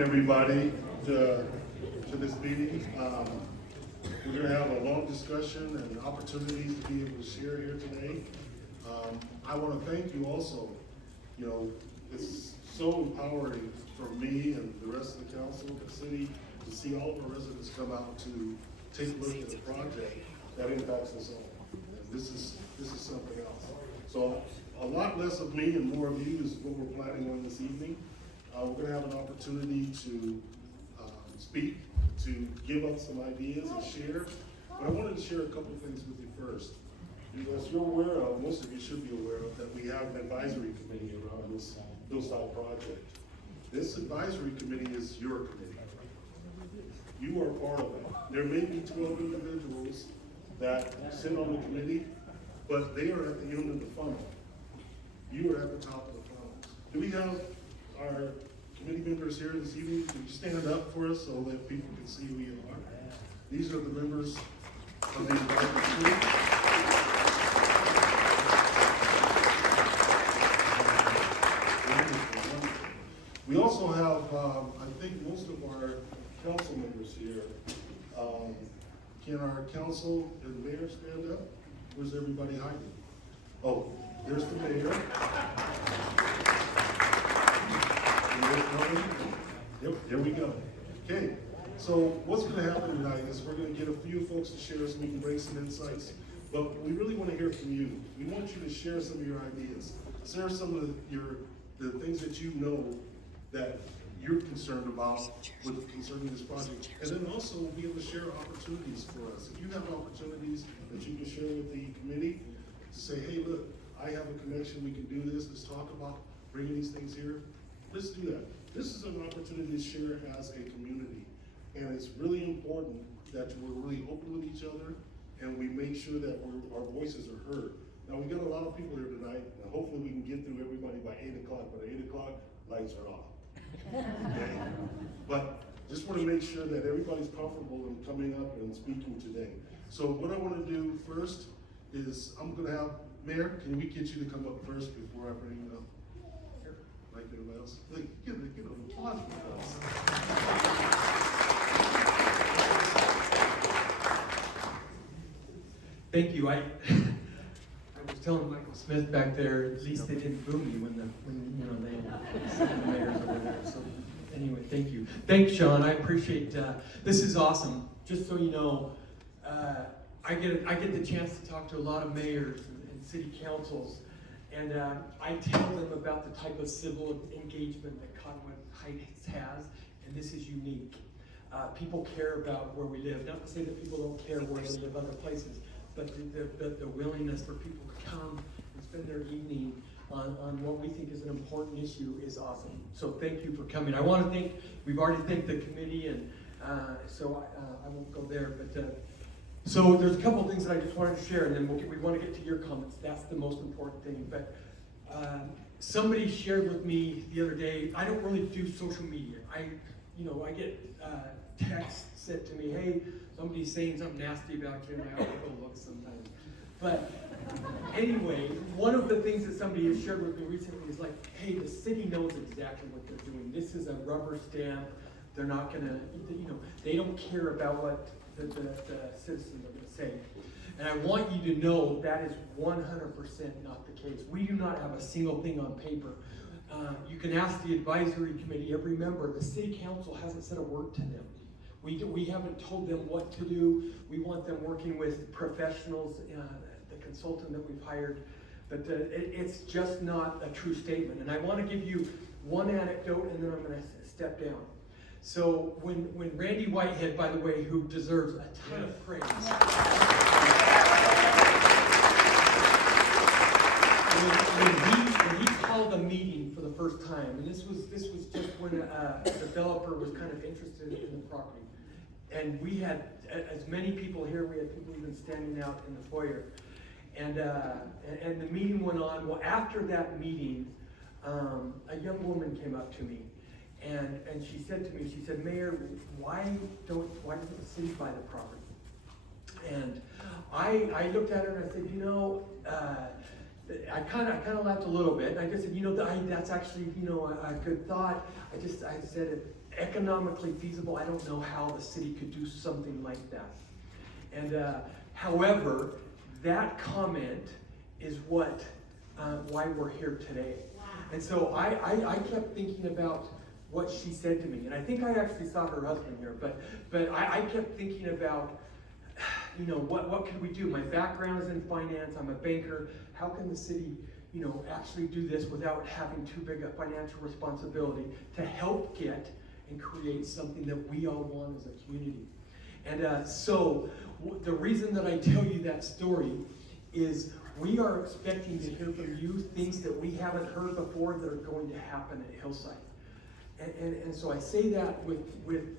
Everybody to this meeting. We're going to have a long discussion and opportunities to be able to share here today. I want to thank you also. You know, it's so empowering for me and the rest of the council, the city, to see all of our residents come out to take a look at a project that impacts us all. And this is something else. So a lot less of me and more of you is what we're planning on this evening. We're going to have an opportunity to speak, to give up some ideas and share. But I wanted to share a couple of things with you first. As you're aware of, most of you should be aware of, that we have an advisory committee around this Hillside project. This advisory committee is your committee. You are part of it. There may be 12 individuals that sit on the committee, but they are at the end of the funnel. You are at the top of the funnel. Do we have our committee members here this evening? Could you stand up for us so that people can see who you are? These are the members of the advisory committee. We also have, I think most of our council members here. Can our council and mayor stand up? Where's everybody hiding? Oh, there's the mayor. Yep, there we go. Okay, so what's going to happen tonight is we're going to get a few folks to share so we can bring some insights. But we really want to hear from you. We want you to share some of your ideas. Share some of the things that you know that you're concerned about concerning this project. And then also we'll be able to share opportunities for us. If you have opportunities that you can share with the committee to say, hey, look, I have a connection, we can do this, let's talk about bringing these things here. Let's do that. This is an opportunity to share as a community. And it's really important that we're really open with each other and we make sure that our voices are heard. Now, we got a lot of people here tonight, and hopefully we can get through everybody by 8 o'clock, but at 8 o'clock, lights are off. Okay? But just want to make sure that everybody's comfortable in coming up and speaking today. So what I want to do first is I'm going to have, Mayor, can we get you to come up first before I bring you up? Like everybody else? Get an applause for us. Thank you. I was telling Michael Smith back there, at least they didn't boo me when they sent the mayors over there. So anyway, thank you. Thanks, Sean. I appreciate this is awesome. Just so you know, I get the chance to talk to a lot of mayors and city councils. And I tell them about the type of civil engagement that Cottonwood Heights has, and this is unique. People care about where we live. Not to say that people don't care where they live other places, but the willingness for people to come and spend their evening on what we think is an important issue is awesome. So thank you for coming. I want to thank, we've already thanked the committee, and so I won't go there, but so there's a couple of things that I just wanted to share, and then we want to get to your comments. That's the most important thing. But somebody shared with me the other day, I don't really do social media. I get texts sent to me, hey, somebody's saying something nasty about you, and I overlook sometimes. But anyway, one of the things that somebody has shared with me recently is like, hey, the city knows exactly what they're doing. This is a rubber stamp. They're not going to, they don't care about what the citizens are going to say. And I want you to know that is 100% not the case. We do not have a single thing on paper. You can ask the advisory committee, every member. The city council hasn't said a word to them. We haven't told them what to do. We want them working with professionals, the consultant that we've hired. But it's just not a true statement. And I want to give you one anecdote, and then I'm going to step down. So when Randy Whitehead, by the way, who deserves a ton of praise, when he called a meeting for the first time, and this was just when a developer was kind of interested in the property, and we had as many people here, we had people even standing out in the foyer, and the meeting went on. Well, after that meeting, a young woman came up to me. And she said to me, she said, Mayor, why doesn't the city buy the property? And I looked at her and I said, I kind of laughed a little bit. And I just said, that's actually, a good thought. I said, economically feasible. I don't know how the city could do something like that. And however, that comment is what why we're here today. And so I kept thinking about what she said to me, and I think I actually saw her husband here, but I kept thinking about, you know, what could we do? My background is in finance, I'm a banker. How can the city, you know, actually do this without having too big a financial responsibility to help get and create something that we all want as a community? And so the reason that I tell you that story is we are expecting to hear from you things that we haven't heard before that are going to happen at Hillside. And so I say that with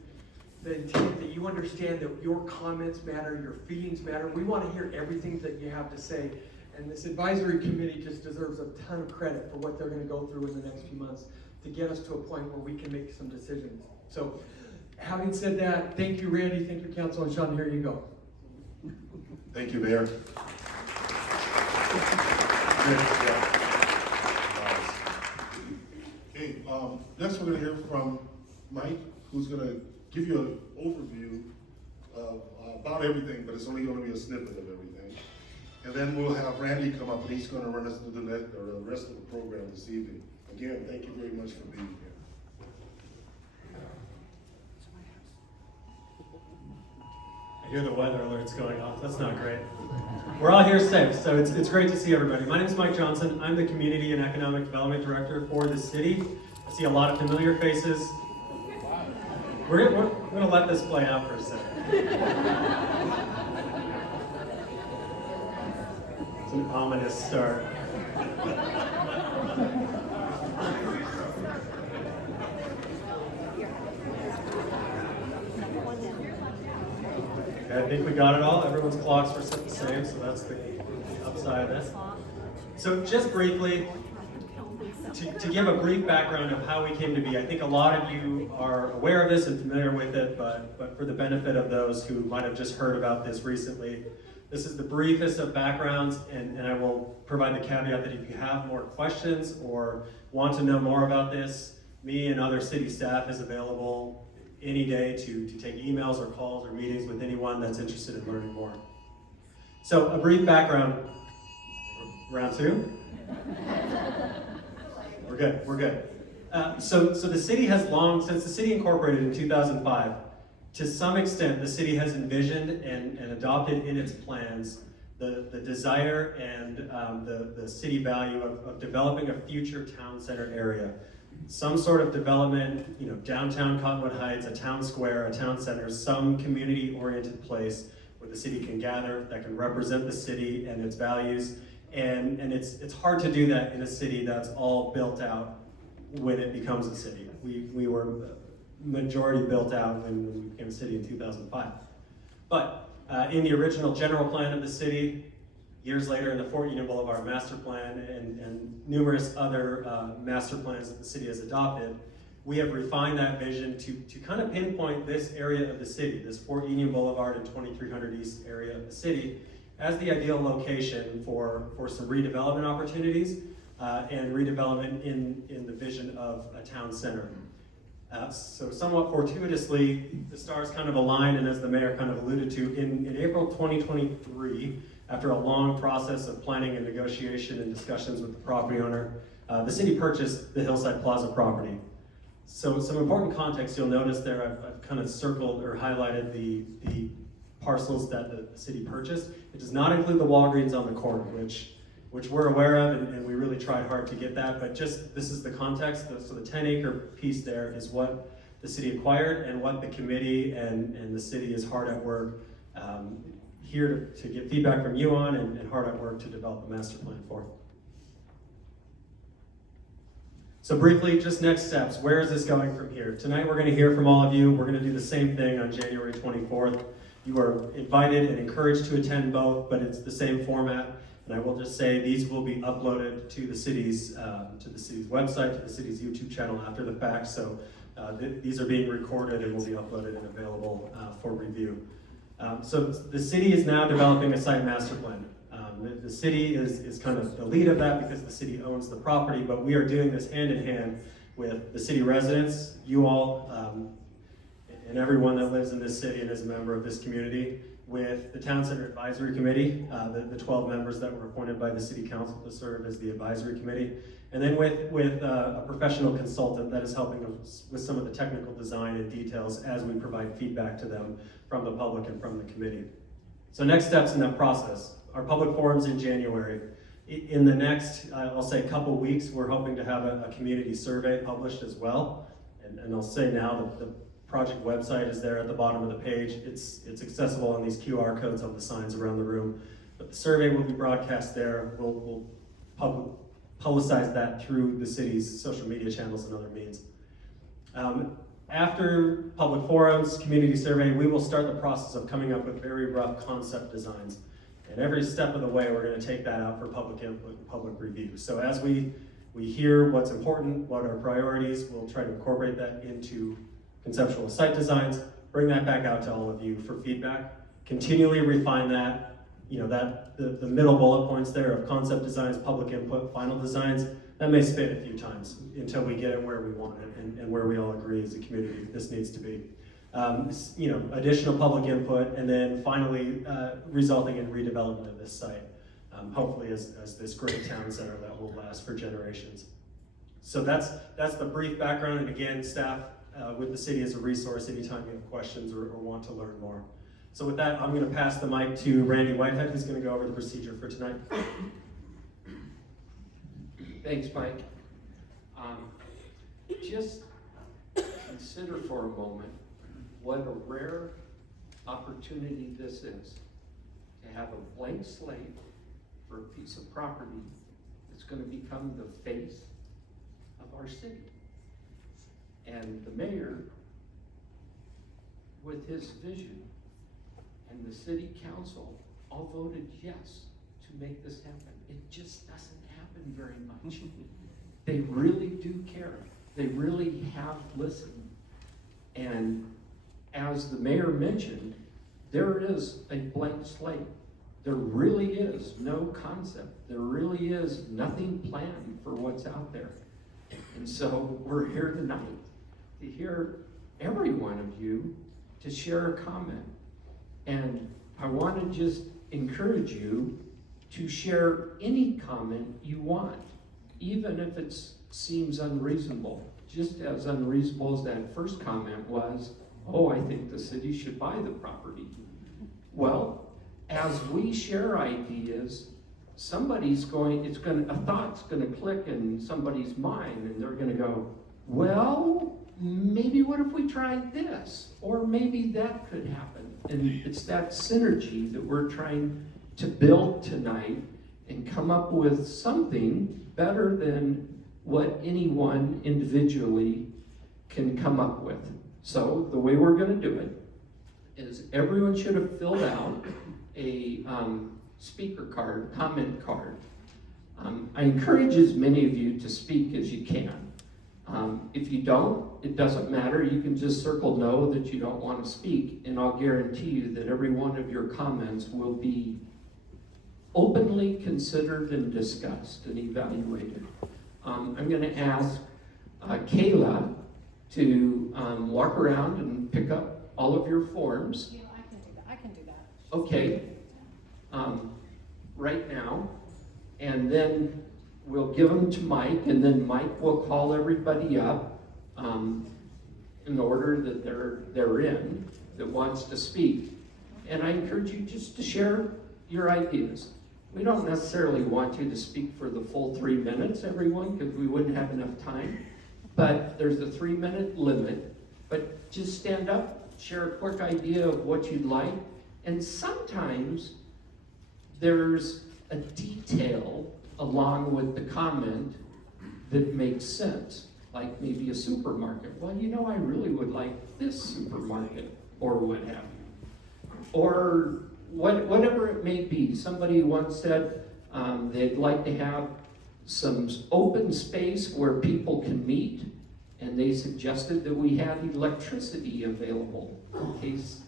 the intent that you understand that your comments matter, your feelings matter. We want to hear everything that you have to say. And this advisory committee just deserves a ton of credit for what they're going to go through in the next few months to get us to a point where we can make some decisions. So having said that, thank you, Randy. Thank you, Council. And Sean, here you go. Thank you, Mayor. Okay, next we're going to hear from Mike, who's going to give you an overview of, about everything, but it's only going to be a snippet of everything. And then we'll have Randy come up, and he's going to run us through the rest of the program this evening. Again, thank you very much for being here. I hear the weather alerts going off. That's not great. We're all here safe, so it's great to see everybody. My name is Mike Johnson. I'm the Community and Economic Development Director for the city. I see a lot of familiar faces. We're going to let this play out for a second. It's an ominous start. Okay, I think we got it all. Everyone's clocks were set the same, so that's the upside of this. So just briefly, to give a brief background of how we came to be, I think a lot of you are aware of this and familiar with it, but for the benefit of those who might have just heard about this recently, this is the briefest of backgrounds, and I will provide the caveat that if you have more questions or want to know more about this, me and other city staff is available any day to take emails or calls or meetings with anyone that's interested in learning more. So a brief background. Round two? We're good. So the city has long, since the city incorporated in 2005, to some extent the city has envisioned and adopted in its plans the desire and the city value of developing a future town center area. Some sort of development, you know, downtown Cottonwood Heights, a town square, a town center, some community-oriented place where the city can gather, that can represent the city and its values. And it's hard to do that in a city that's all built out when it becomes a city. We were majority built out when we became a city in 2005. But in the original general plan of the city, years later in the Fort Union Boulevard master plan and numerous other master plans that the city has adopted, we have refined that vision to kind of pinpoint this area of the city, this Fort Union Boulevard and 2300 East area of the city, as the ideal location for some redevelopment opportunities and redevelopment in the vision of a town center. So somewhat fortuitously, the stars kind of aligned, and as the mayor kind of alluded to, in April 2023, after a long process of planning and negotiation and discussions with the property owner, the city purchased the Hillside Plaza property. So some important context you'll notice there, I've kind of circled or highlighted the parcels that the city purchased. It does not include the Walgreens on the corner, which we're aware of, and we really tried hard to get that, but just this is the context. So the 10-acre piece there is what the city acquired and what the committee and the city is hard at work here to get feedback from you on and hard at work to develop a master plan for. So briefly, just next steps. Where is this going from here? Tonight we're going to hear from all of you. We're going to do the same thing on January 24th. You are invited and encouraged to attend both, but it's the same format. And I will just say these will be uploaded to the city's website, to the city's YouTube channel after the fact. So these are being recorded and will be uploaded and available for review. So the city is now developing a site master plan. The city is kind of the lead of that because the city owns the property, but we are doing this hand in hand with the city residents, you all, and everyone that lives in this city and is a member of this community, with the Town Center Advisory Committee, the 12 members that were appointed by the City Council to serve as the advisory committee, and then with a professional consultant that is helping us with some of the technical design and details as we provide feedback to them from the public and from the committee. So next steps in that process, our public forums in January. In the next, I'll say, couple weeks, we're hoping to have a community survey published as well. And I'll say now that the project website is there at the bottom of the page. It's accessible on these QR codes on the signs around the room. But the survey will be broadcast there. We'll publicize that through the city's social media channels and other means. After public forums, community survey, we will start the process of coming up with very rough concept designs. And every step of the way, we're going to take that out for public input and public review. So as we hear what's important, what are priorities, we'll try to incorporate that into conceptual site designs, bring that back out to all of you for feedback, continually refine that, the middle bullet points there of concept designs, public input, final designs, that may spin a few times until we get it where we want it and where we all agree as a community this needs to be. Additional public input, and then finally resulting in redevelopment of this site, hopefully as this great town center that will last for generations. So that's the brief background, and again, staff with the city as a resource anytime you have questions or want to learn more. So with that, I'm going to pass the mic to Randy Whitehead, who's going to go over the procedure for tonight. Thanks, Mike. Just consider for a moment what a rare opportunity this is to have a blank slate for a piece of property that's going to become the face of our city. And the mayor, with his vision, and the city council all voted yes to make this happen. It just doesn't happen very much. They really do care. They really have listened. And as the mayor mentioned, there is a blank slate. There really is no concept. There really is nothing planned for what's out there. And so we're here tonight to hear every one of you to share a comment. And I want to just encourage you to share any comment you want, even if it seems unreasonable. Just as unreasonable as that first comment was, oh, I think the city should buy the property. Well, as we share ideas, a thought's gonna click in somebody's mind, and they're gonna go, well, maybe what if we tried this? Or maybe that could happen. And it's that synergy that we're trying to build tonight and come up with something better than what anyone individually can come up with. So the way we're going to do it is everyone should have filled out a speaker card, comment card. I encourage as many of you to speak as you can. If you don't, it doesn't matter. You can just circle no that you don't want to speak, and I'll guarantee you that every one of your comments will be openly considered and discussed and evaluated. I'm going to ask Kayla to walk around and pick up all of your forms. Yeah, I can do that. Okay. Right now, and then we'll give them to Mike, and then Mike will call everybody up in order that they're in that wants to speak. And I encourage you just to share your ideas. We don't necessarily want you to speak for the full 3 minutes, everyone, because we wouldn't have enough time. But there's a 3-minute limit. But just stand up, share a quick idea of what you'd like. And sometimes there's a detail along with the comment that makes sense, like maybe a supermarket. Well, I really would like this supermarket, or what have you. Or whatever it may be. Somebody once said they'd like to have some open space where people can meet, and they suggested that we had electricity available in case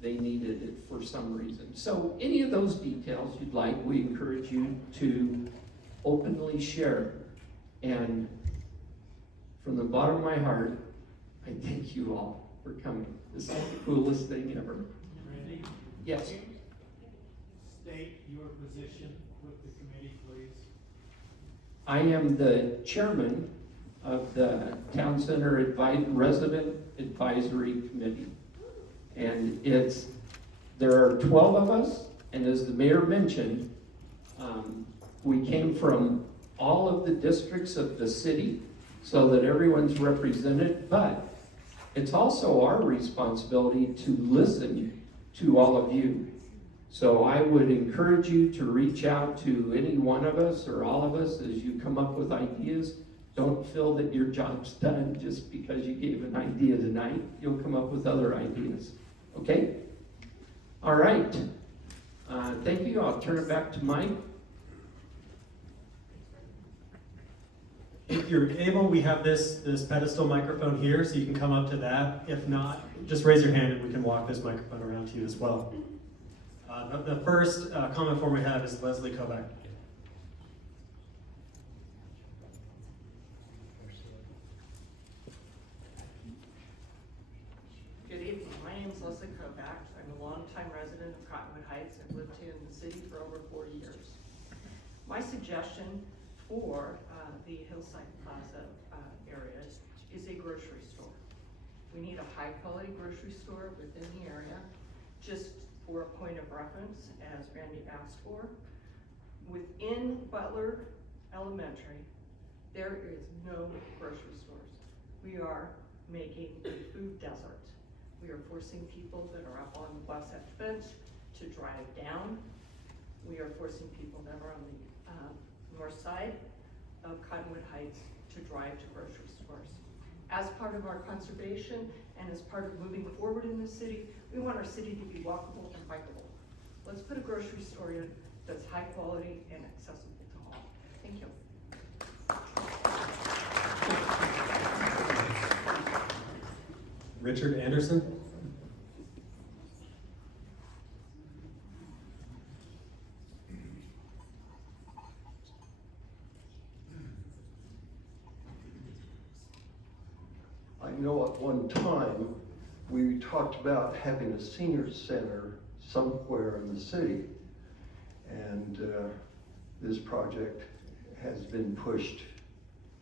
they needed it for some reason. So any of those details you'd like, we encourage you to openly share. And from the bottom of my heart, I thank you all for coming. This is the coolest thing ever. Randy? Yes. State your position with the committee, please. I am the chairman of the Town Center Resident Advisory Committee. And there are 12 of us, and as the mayor mentioned, we came from all of the districts of the city so that everyone's represented, but it's also our responsibility to listen to all of you. So I would encourage you to reach out to any one of us or all of us as you come up with ideas. Don't feel that your job's done just because you gave an idea tonight. You'll come up with other ideas. Okay? All right. Thank you. I'll turn it back to Mike. If you're able, we have this pedestal microphone here, so you can come up to that. If not, just raise your hand and we can walk this microphone around to you as well. The first comment form we have is Leslie Kovac. Good evening, my name is Leslie Kovac. I'm a longtime resident of Cottonwood Heights. I've lived here in the city for over 40 years. My suggestion for the Hillside Plaza area is a grocery store. We need a high quality grocery store within the area. Just for a point of reference, as Randy asked for, within Butler Elementary, there is no grocery stores. We are making a food desert. We are forcing people that are up on the Wasatch Bench to drive down. We are forcing people that are on the north side of Cottonwood Heights to drive to grocery stores. As part of our conservation and as part of moving forward in the city, we want our city to be walkable and bikeable. Let's put a grocery store in that's high quality and accessible to all. Thank you. Richard Anderson. I know at one time, we talked about having a senior center somewhere in the city. And this project has been pushed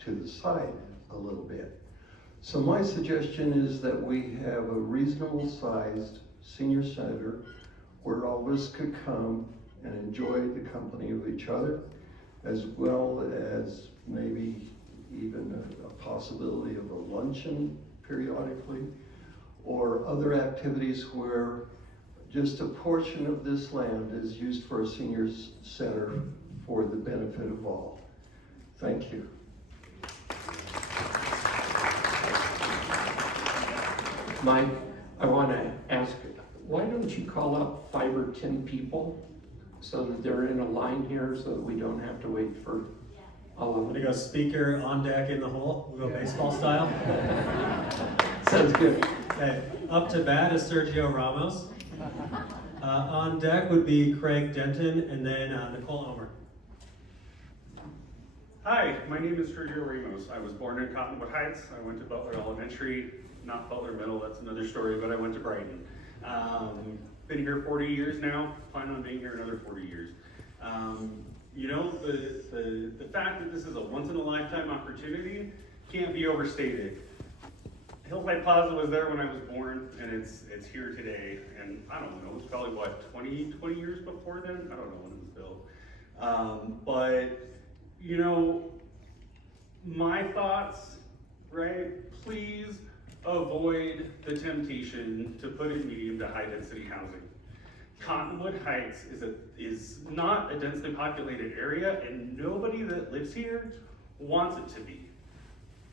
to the side a little bit. So my suggestion is that we have a reasonable sized senior center where all of us could come and enjoy the company of each other, as well as maybe even a possibility of a luncheon periodically, or other activities where just a portion of this land is used for a senior center for the benefit of all. Thank you. Mike, I want to ask, why don't you call up 5 or 10 people so that they're in a line here so that we don't have to wait for all I'm of gonna them? go speaker on deck in the hole. We'll go baseball style. Sounds good. Okay, up to bat is Sergio Ramos. On deck would be Craig Denton and then Nicole Omer. Hi, my name is Sergio Ramos. I was born in Cottonwood Heights. I went to Butler Elementary, not Butler Middle, that's another story, but I went to Brighton. Been here 40 years now, plan on being here another 40 years. You know, the fact that this is a once in a lifetime opportunity can't be overstated. Hillside Plaza was there when I was born, and it's here today. And I don't know, it's probably what, 20 years before then? I don't know when it was built. But, you know, my thoughts, right? Please avoid the temptation to put in medium to high density housing. Cottonwood Heights is not a densely populated area, and nobody that lives here wants it to be.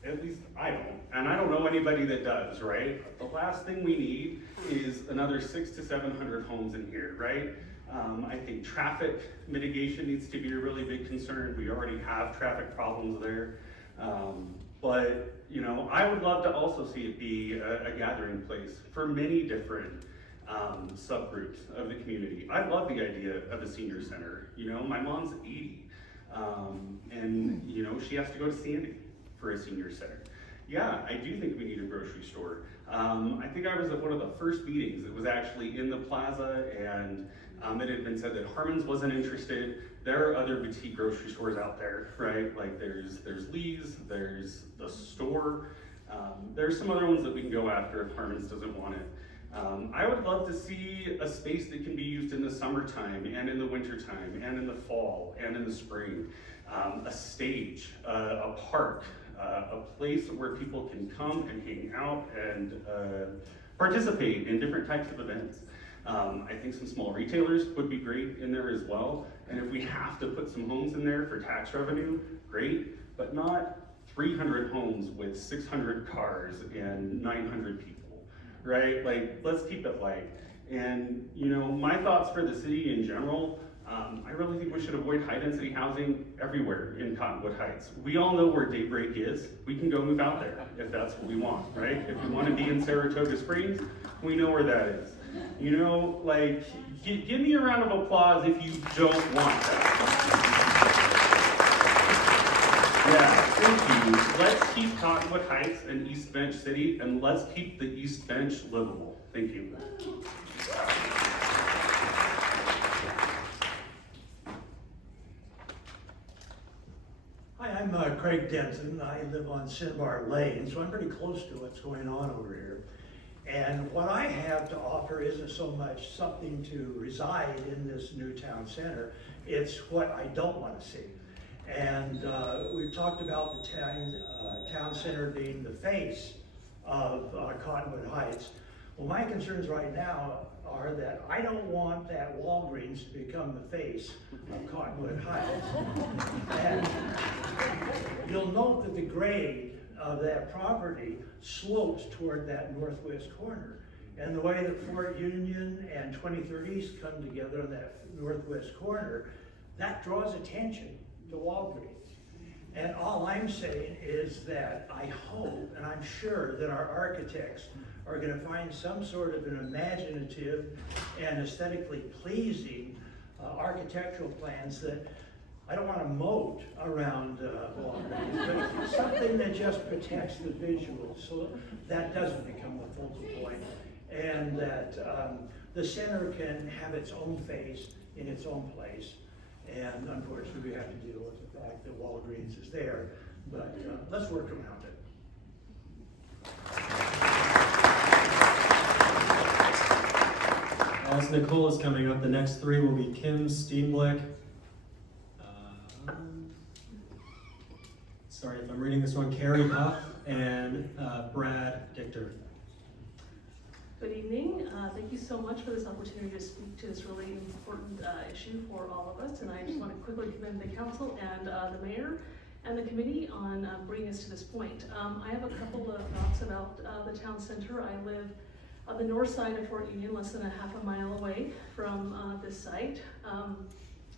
At least I don't, and I don't know anybody that does, right? The last thing we need is another 600 to 700 homes in here, right? I think traffic mitigation needs to be a really big concern. We already have traffic problems there. But, you know, I would love to also see it be a gathering place for many different subgroups of the community. I love the idea of a senior center. You know, my mom's 80, and, you know, she has to go to Sandy for a senior center. Yeah, I do think we need a grocery store. I think I was at one of the first meetings. It was actually in the plaza, and it had been said that Harmon's wasn't interested. There are other boutique grocery stores out there, right? Like there's Lee's, there's the store. There's some other ones that we can go after if Harmon's doesn't want it. I would love to see a space that can be used in the summertime and in the wintertime and in the fall and in the spring. A stage, a park, a place where people can come and hang out and participate in different types of events. I think some small retailers would be great in there as well. And if we have to put some homes in there for tax revenue, great, but not 300 homes with 600 cars and 900 people, right? Like, let's keep it light. And, you know, my thoughts for the city in general, I really think we should avoid high-density housing everywhere in Cottonwood Heights. We all know where Daybreak is. We can go move out there if that's what we want, right? If we want to be in Saratoga Springs, we know where that is. You know, like, give me a round of applause if you don't want that. Yeah, thank you. Let's keep Cottonwood Heights an East Bench city, and let's keep the East Bench livable. Thank you. Hi, I'm Craig Denton. I live on Cinnabar Lane, so I'm pretty close to what's going on over here. And what I have to offer isn't so much something to reside in this new town center, it's what I don't want to see. And we've talked about the town center being the face of Cottonwood Heights. Well, my concerns right now are that I don't want that Walgreens to become the face of Cottonwood Heights. And you'll note that the grade of that property slopes toward that northwest corner. And the way that Fort Union and 23rd East come together on that northwest corner, that draws attention to Walgreens. And all I'm saying is that I hope, and I'm sure that our architects are going to find some sort of an imaginative and aesthetically pleasing architectural plans that I don't want to moat around Walgreens, but something that just protects the visuals so that doesn't become the focal point, and that the center can have its own face in its own place. And unfortunately, we have to deal with the fact that Walgreens is there, but let's work around it. As Nicole is coming up, the next three will be Kim Steenblick. Sorry if I'm reading this one, Carrie Huff and Brad Dichter. Good evening. Thank you so much for this opportunity to speak to this really important issue for all of us. And I just want to quickly commend the council and the mayor and the committee on bringing us to this point. I have a couple of thoughts about the town center. I live on the north side of Fort Union, less than a half a mile away from this site.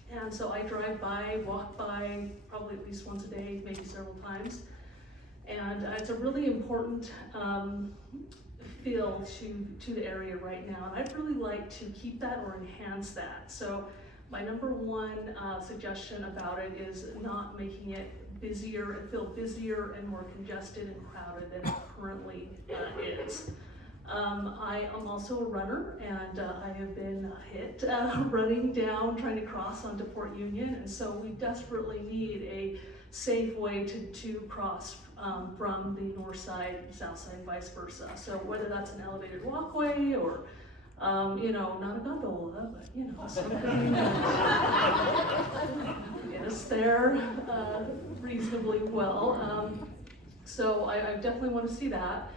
And so I drive by, walk by probably at least once a day, maybe several times. And it's a really important feel to the area right now. And I'd really like to keep that or enhance that. So my number one suggestion about it is not making it busier, feel busier and more congested and crowded than it currently is. I am also a runner, and I have been hit running down, trying to cross onto Fort Union, and so we desperately need a safe way to cross from the north side, south side, vice versa. So whether that's an elevated walkway or, you know, not a gondola, but, you know, something to get us there reasonably well. So I definitely want to see that.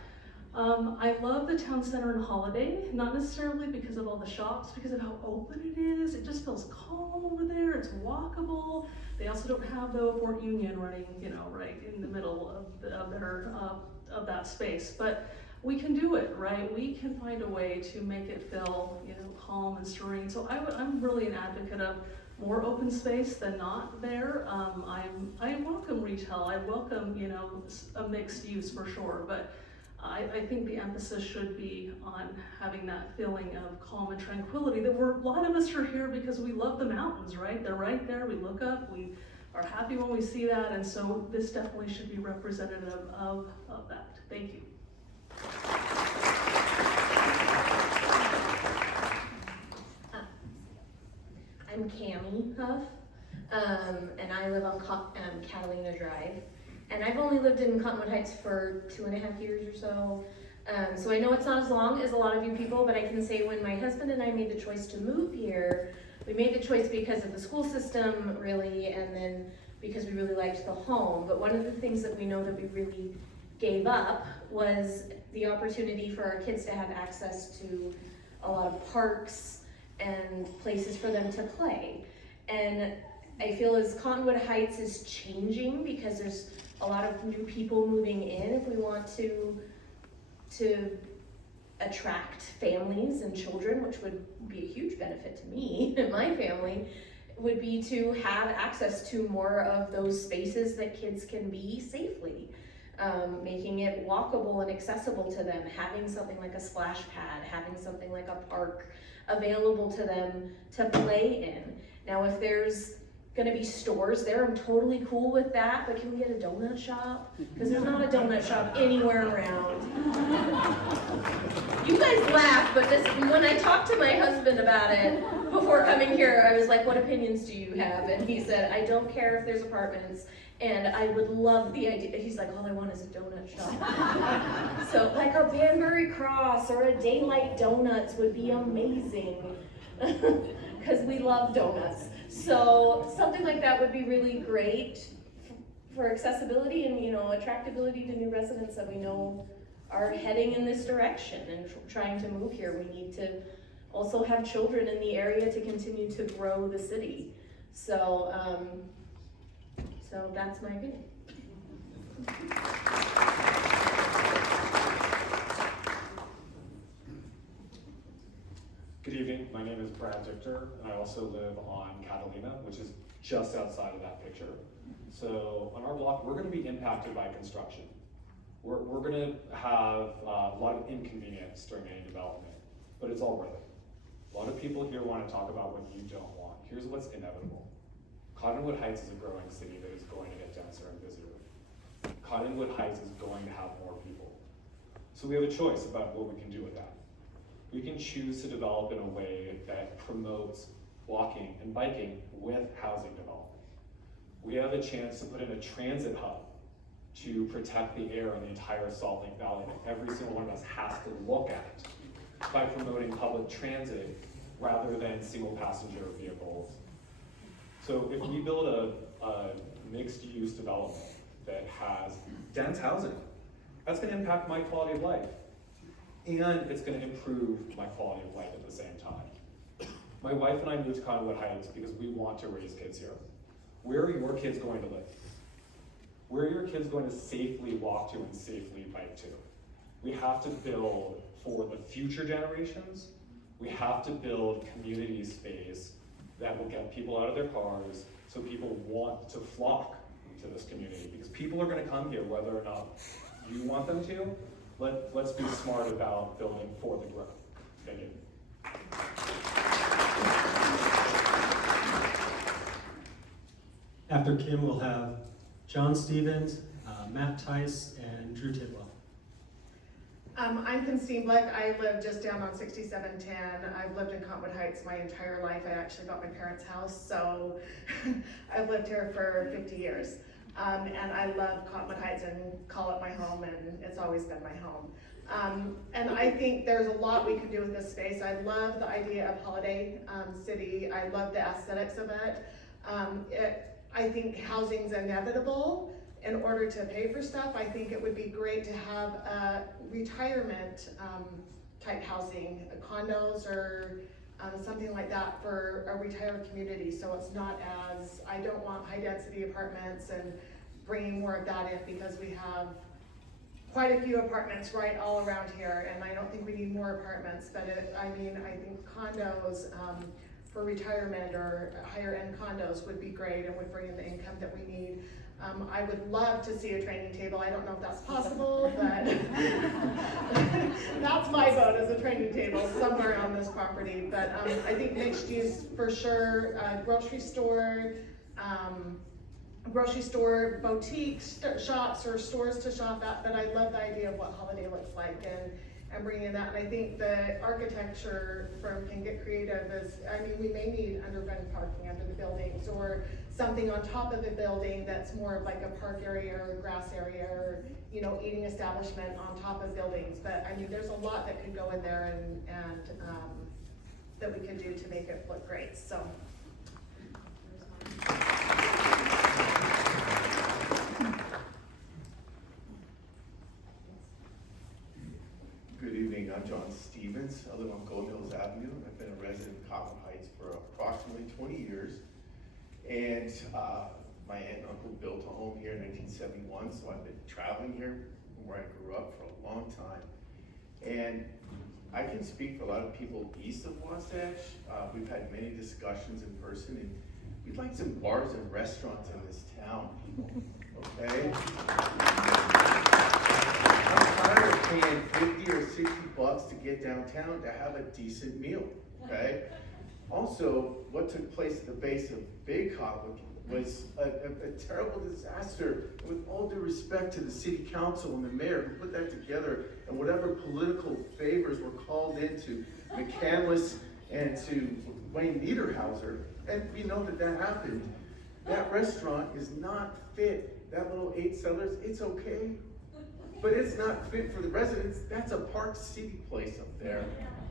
I love the town center in Holiday, not necessarily because of all the shops, because of how open it is. It just feels calm over there. It's walkable. They also don't have the Fort Union running, you know, right in the middle of that space. But we can do it, right? We can find a way to make it feel, you know, calm and serene. So I'm really an advocate of more open space than not there. I welcome retail. I welcome, you know, a mixed use for sure, but I think the emphasis should be on having that feeling of calm and tranquility that a lot of us are here because we love the mountains, right? They're right there, we look up, we are happy when we see that, and so this definitely should be representative of that. Thank you. I'm Cammie Huff, and I live on Catalina Drive. And I've only lived in Cottonwood Heights for 2.5 years or so. So I know it's not as long as a lot of you people, but I can say when my husband and I made the choice to move here, we made the choice because of the school system, really, and then because we really liked the home. But one of the things that we know that we really gave up was the opportunity for our kids to have access to a lot of parks and places for them to play. And I feel as Cottonwood Heights is changing because there's a lot of new people moving in, if we want to attract families and children, which would be a huge benefit to me and my family, would be to have access to more of those spaces that kids can be safely. Making it walkable and accessible to them, having something like a splash pad, having something like a park available to them to play in. Now, if there's gonna be stores there, I'm totally cool with that, but can we get a donut shop? Because there's not a donut shop anywhere around. You guys laugh, but when I talked to my husband about it before coming here, I was like, what opinions do you have? And he said, I don't care if there's apartments, and I would love the idea. He's like, all I want is a donut shop. So like a Banbury Cross or a Daylight Donuts would be amazing, because we love donuts. So something like that would be really great for accessibility and, you know, attractability to new residents that we know are heading in this direction and trying to move here. We need to also have children in the area to continue to grow the city. So, so that's my opinion. Good evening, my name is Brad Dichter, and I also live on Catalina, which is just outside of that picture. So on our block, we're gonna be impacted by construction. We're gonna have a lot of inconvenience during any development, but it's all worth it. A lot of people here wanna talk about what you don't want. Here's what's inevitable. Cottonwood Heights is a growing city that is going to get denser and busier. Cottonwood Heights is going to have more people. So we have a choice about what we can do with that. We can choose to develop in a way that promotes walking and biking with housing development. We have a chance to put in a transit hub to protect the air in the entire Salt Lake Valley that every single one of us has to look at by promoting public transit rather than single passenger vehicles. So if we build a mixed use development that has dense housing, that's gonna impact my quality of life. And it's gonna improve my quality of life at the same time. My wife and I moved to Cottonwood Heights because we want to raise kids here. Where are your kids going to live? Where are your kids going to safely walk to and safely bike to? We have to build for the future generations. We have to build community space that will get people out of their cars so people want to flock to this community, because people are gonna come here whether or not you want them to. Let's be smart about building for the growth. Thank you. After Kim, we'll have John Stevens, Matt Tice, and Drew Tidwell. I'm Kim Steenblick. I live just down on 6710. I've lived in Cottonwood Heights my entire life. I actually bought my parents' house, so I've lived here for 50 years. And I love Cottonwood Heights and call it my home, and it's always been my home. And I think there's a lot we can do with this space. I love the idea of Holiday City. I love the aesthetics of it. I think housing's inevitable. In order to pay for stuff, I think it would be great to have a retirement type housing, condos or something like that for a retired community. So it's not as, I don't want high density apartments and bringing more of that in, because we have quite a few apartments right all around here, and I don't think we need more apartments, but I think condos for retirement or higher end condos would be great and would bring in the income that we need. I would love to see a training table. I don't know if that's possible, but that's my vote, as a training table somewhere on this property. But I think mixed use for sure, grocery store, grocery store, boutique shops or stores to shop at, but I love the idea of what holiday looks like and bringing that. And I think the architecture firm can get creative as, I mean, we may need underground parking under the buildings or something on top of the building that's more of like a park area or a grass area or, you know, eating establishment on top of buildings. But I mean, there's a lot that could go in there and that we could do to make it look great, so. Good evening, I'm John Stevens. I live on Golden Hills Avenue, and I've been a resident of Cottonwood Heights for approximately 20 years. And my aunt and uncle built a home here in 1971, so I've been traveling here from where I grew up for a long time. And I can speak for a lot of people east of Wasatch. We've had many discussions in person, and we'd like some bars and restaurants in this town, okay? I'm tired of paying 50 or 60 bucks to get downtown to have a decent meal, okay? Also, what took place at the base of Big Cottonwood was a terrible disaster. With all due respect to the city council and the mayor who put that together, and whatever political favors were called into McCandless and to Wayne Niederhauser, and we know that that happened. That restaurant is not fit. That little 8 cellars, it's okay, but it's not fit for the residents. That's a Park City place up there,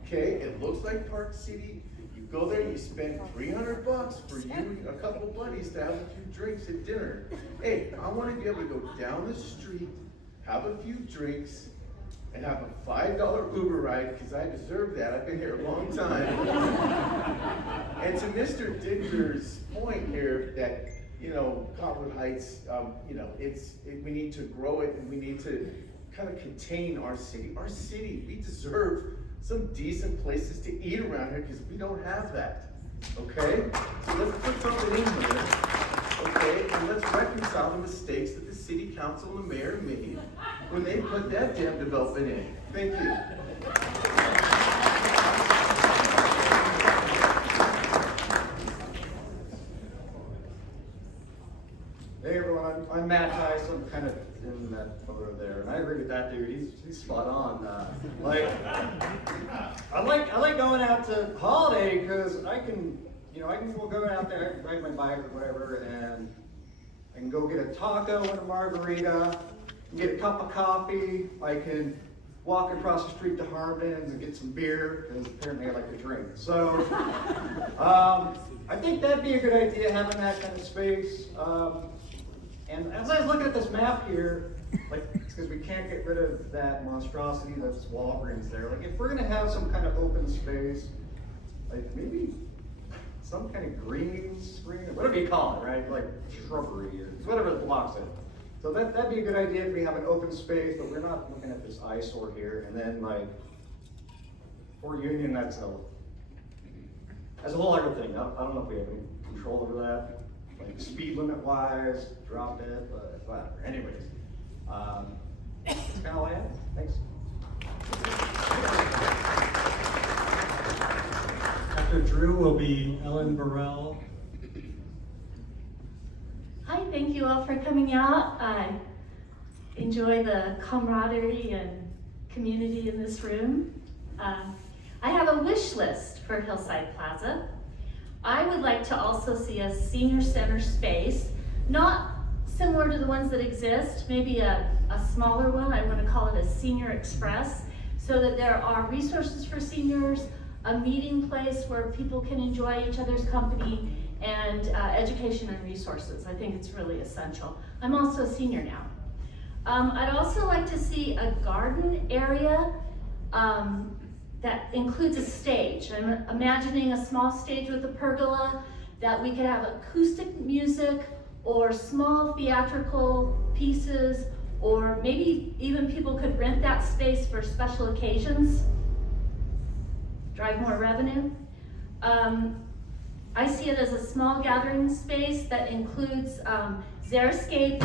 okay? It looks like Park City. You go there, you spend 300 bucks for you and a couple buddies to have a few drinks at dinner. Hey, I want to be able to go down the street, have a few drinks, and have a $5 Uber ride, because I deserve that. I've been here a long time. And to Mr. Dinger's point here that, you know, Cottonwood Heights, you know, we need to grow it, and we need to kind of contain our city. Our city, we deserve some decent places to eat around here, because we don't have that, okay? So let's put something in here, okay? And let's reconcile the mistakes that the city council and the mayor made when they put that damn development in. Thank you. Hey everyone, I'm Matt Tice. I'm kind of in that photo there, and I agree with that dude. He's spot on. I like going out to holiday because I can go out there, I can ride my bike or whatever, and I can go get a taco and a margarita, get a cup of coffee. I can walk across the street to Harmon's and get some beer, because apparently I like to drink. So I think that'd be a good idea, having that kind of space. And as I was looking at this map here, like, it's because we can't get rid of that monstrosity that's Walgreens there. Like, if we're gonna have some kind of open space, like maybe some kind of green screen, or whatever you call it, right? Like shrubbery or whatever it blocks it. So that'd be a good idea if we have an open space, but we're not looking at this eyesore here. And then like, for Union, that's a whole other thing. I don't know if we have any control over that. Like speed limit wise, drop it, but whatever. Anyways, that's kind of all I have. Thanks. After Drew will be Ellen Burrell. Hi, thank you all for coming out. I enjoy the camaraderie and community in this room. I have a wish list for Hillside Plaza. I would like to also see a senior center space, not similar to the ones that exist, maybe a smaller one. I want to call it a Senior Express, so that there are resources for seniors, a meeting place where people can enjoy each other's company, and education and resources. I think it's really essential. I'm also a senior now. I'd also like to see a garden area that includes a stage. I'm imagining a small stage with a pergola that we could have acoustic music or small theatrical pieces, or maybe even people could rent that space for special occasions, drive more revenue. I see it as a small gathering space that includes xeriscape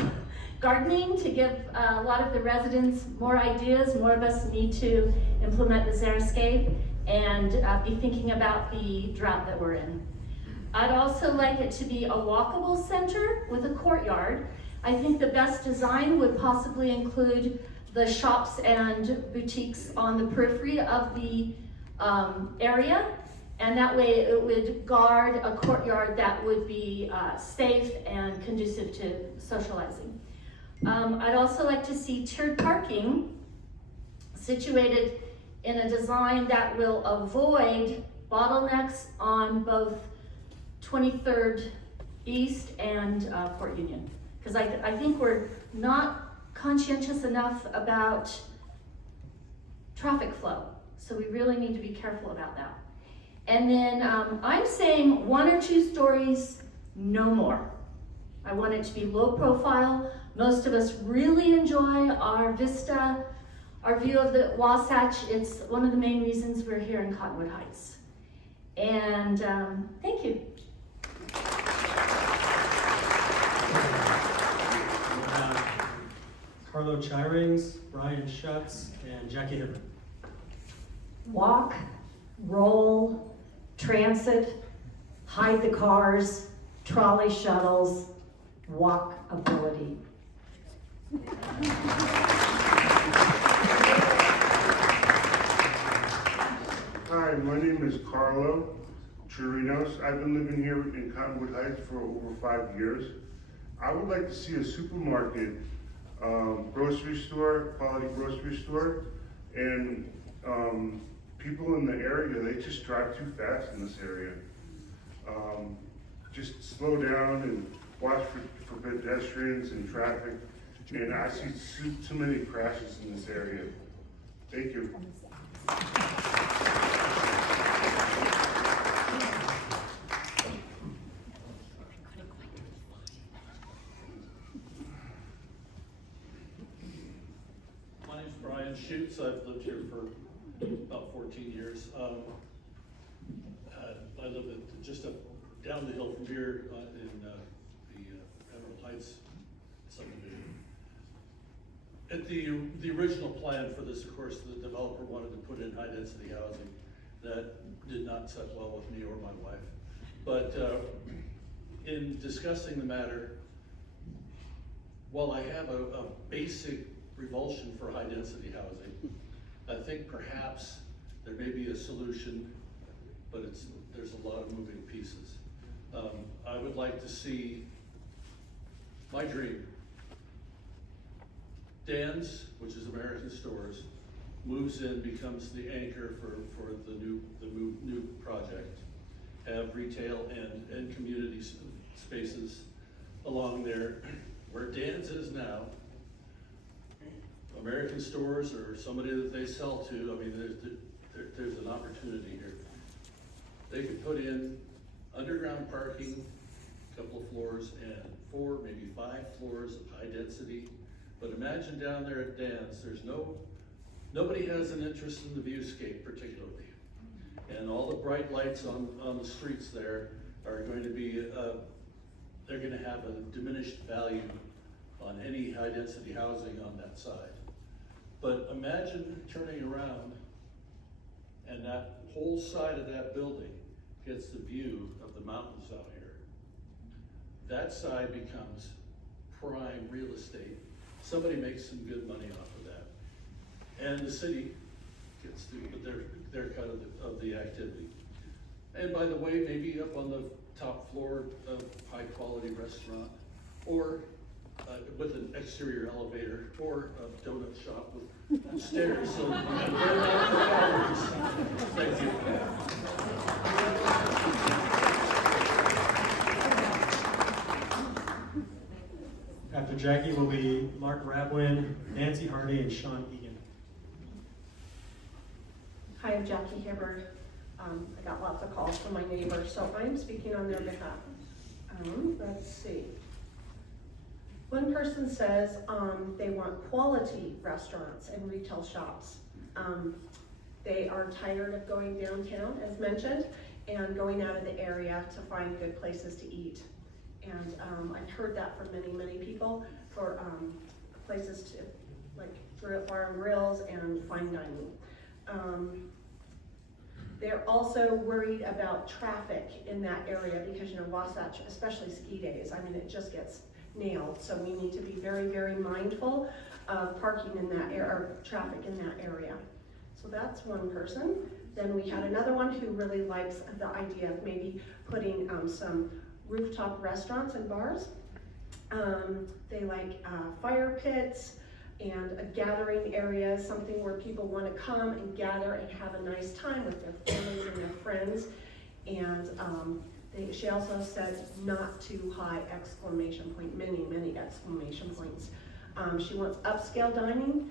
gardening to give a lot of the residents more ideas. More of us need to implement the xeriscape and be thinking about the drought that we're in. I'd also like it to be a walkable center with a courtyard. I think the best design would possibly include the shops and boutiques on the periphery of the area, and that way it would guard a courtyard that would be safe and conducive to socializing. I'd also like to see tiered parking situated in a design that will avoid bottlenecks on both 23rd East and Port Union. Because I think we're not conscientious enough about traffic flow. So we really need to be careful about that. And then I'm saying 1 or 2 stories, no more. I want it to be low profile. Most of us really enjoy our vista, our view of the Wasatch. It's one of the main reasons we're here in Cottonwood Heights. And thank you. Carlo Chirings, Brian Schutz, and Jackie Hibbert. Walk, roll, transit, hide the cars, trolley shuttles, walkability. Hi, my name is Carlo Chirinos. I've been living here in Cottonwood Heights for over 5 years. I would like to see a supermarket, grocery store, quality grocery store, and people in the area, they just drive too fast in this area. Just slow down and watch for pedestrians and traffic. And I see too many crashes in this area. Thank you. My name's Brian Schutz. I've lived here for about 14 years. I live just up down the hill from here in the Emerald Heights subdivision. At the original plan for this, of course, the developer wanted to put in high-density housing. That did not sit well with me or my wife. But in discussing the matter, while I have a basic revulsion for high-density housing, I think perhaps there may be a solution, but there's a lot of moving pieces. I would like to see my dream. Dan's, which is American Stores, moves in, becomes the anchor for the new project. Have retail and community spaces along there. Where Dan's is now, American Stores or somebody that they sell to, I mean, there's an opportunity here. They could put in underground parking, a couple of floors, and 4, maybe 5 floors of high density. But imagine down there at Dan's, nobody has an interest in the viewscape particularly. And all the bright lights on the streets there are going to be, they're gonna have a diminished value on any high density housing on that side. But imagine turning around and that whole side of that building gets the view of the mountains out here. That side becomes prime real estate. Somebody makes some good money off of that. And the city gets to their cut of the activity. And by the way, maybe up on the top floor of high quality restaurant, or with an exterior elevator, or a donut shop with stairs. So thank you. After Jackie will be Mark Rabwin, Nancy Hardy, and Sean Egan. Hi, I'm Jackie Hibbert. I got lots of calls from my neighbors, so I'm speaking on their behalf. Let's see. One person says they want quality restaurants and retail shops. They are tired of going downtown, as mentioned, and going out of the area to find good places to eat. And I've heard that from many, many people for places to, like bar and grills and fine dining. They're also worried about traffic in that area because, you know, Wasatch, especially ski days, I mean, it just gets nailed. So we need to be very, very mindful of parking in that area, or traffic in that area. So that's one person. Then we had another one who really likes the idea of maybe putting some rooftop restaurants and bars. They like fire pits and a gathering area, something where people want to come and gather and have a nice time with their families and their friends. And she also said not too high exclamation point, many exclamation points. She wants upscale dining,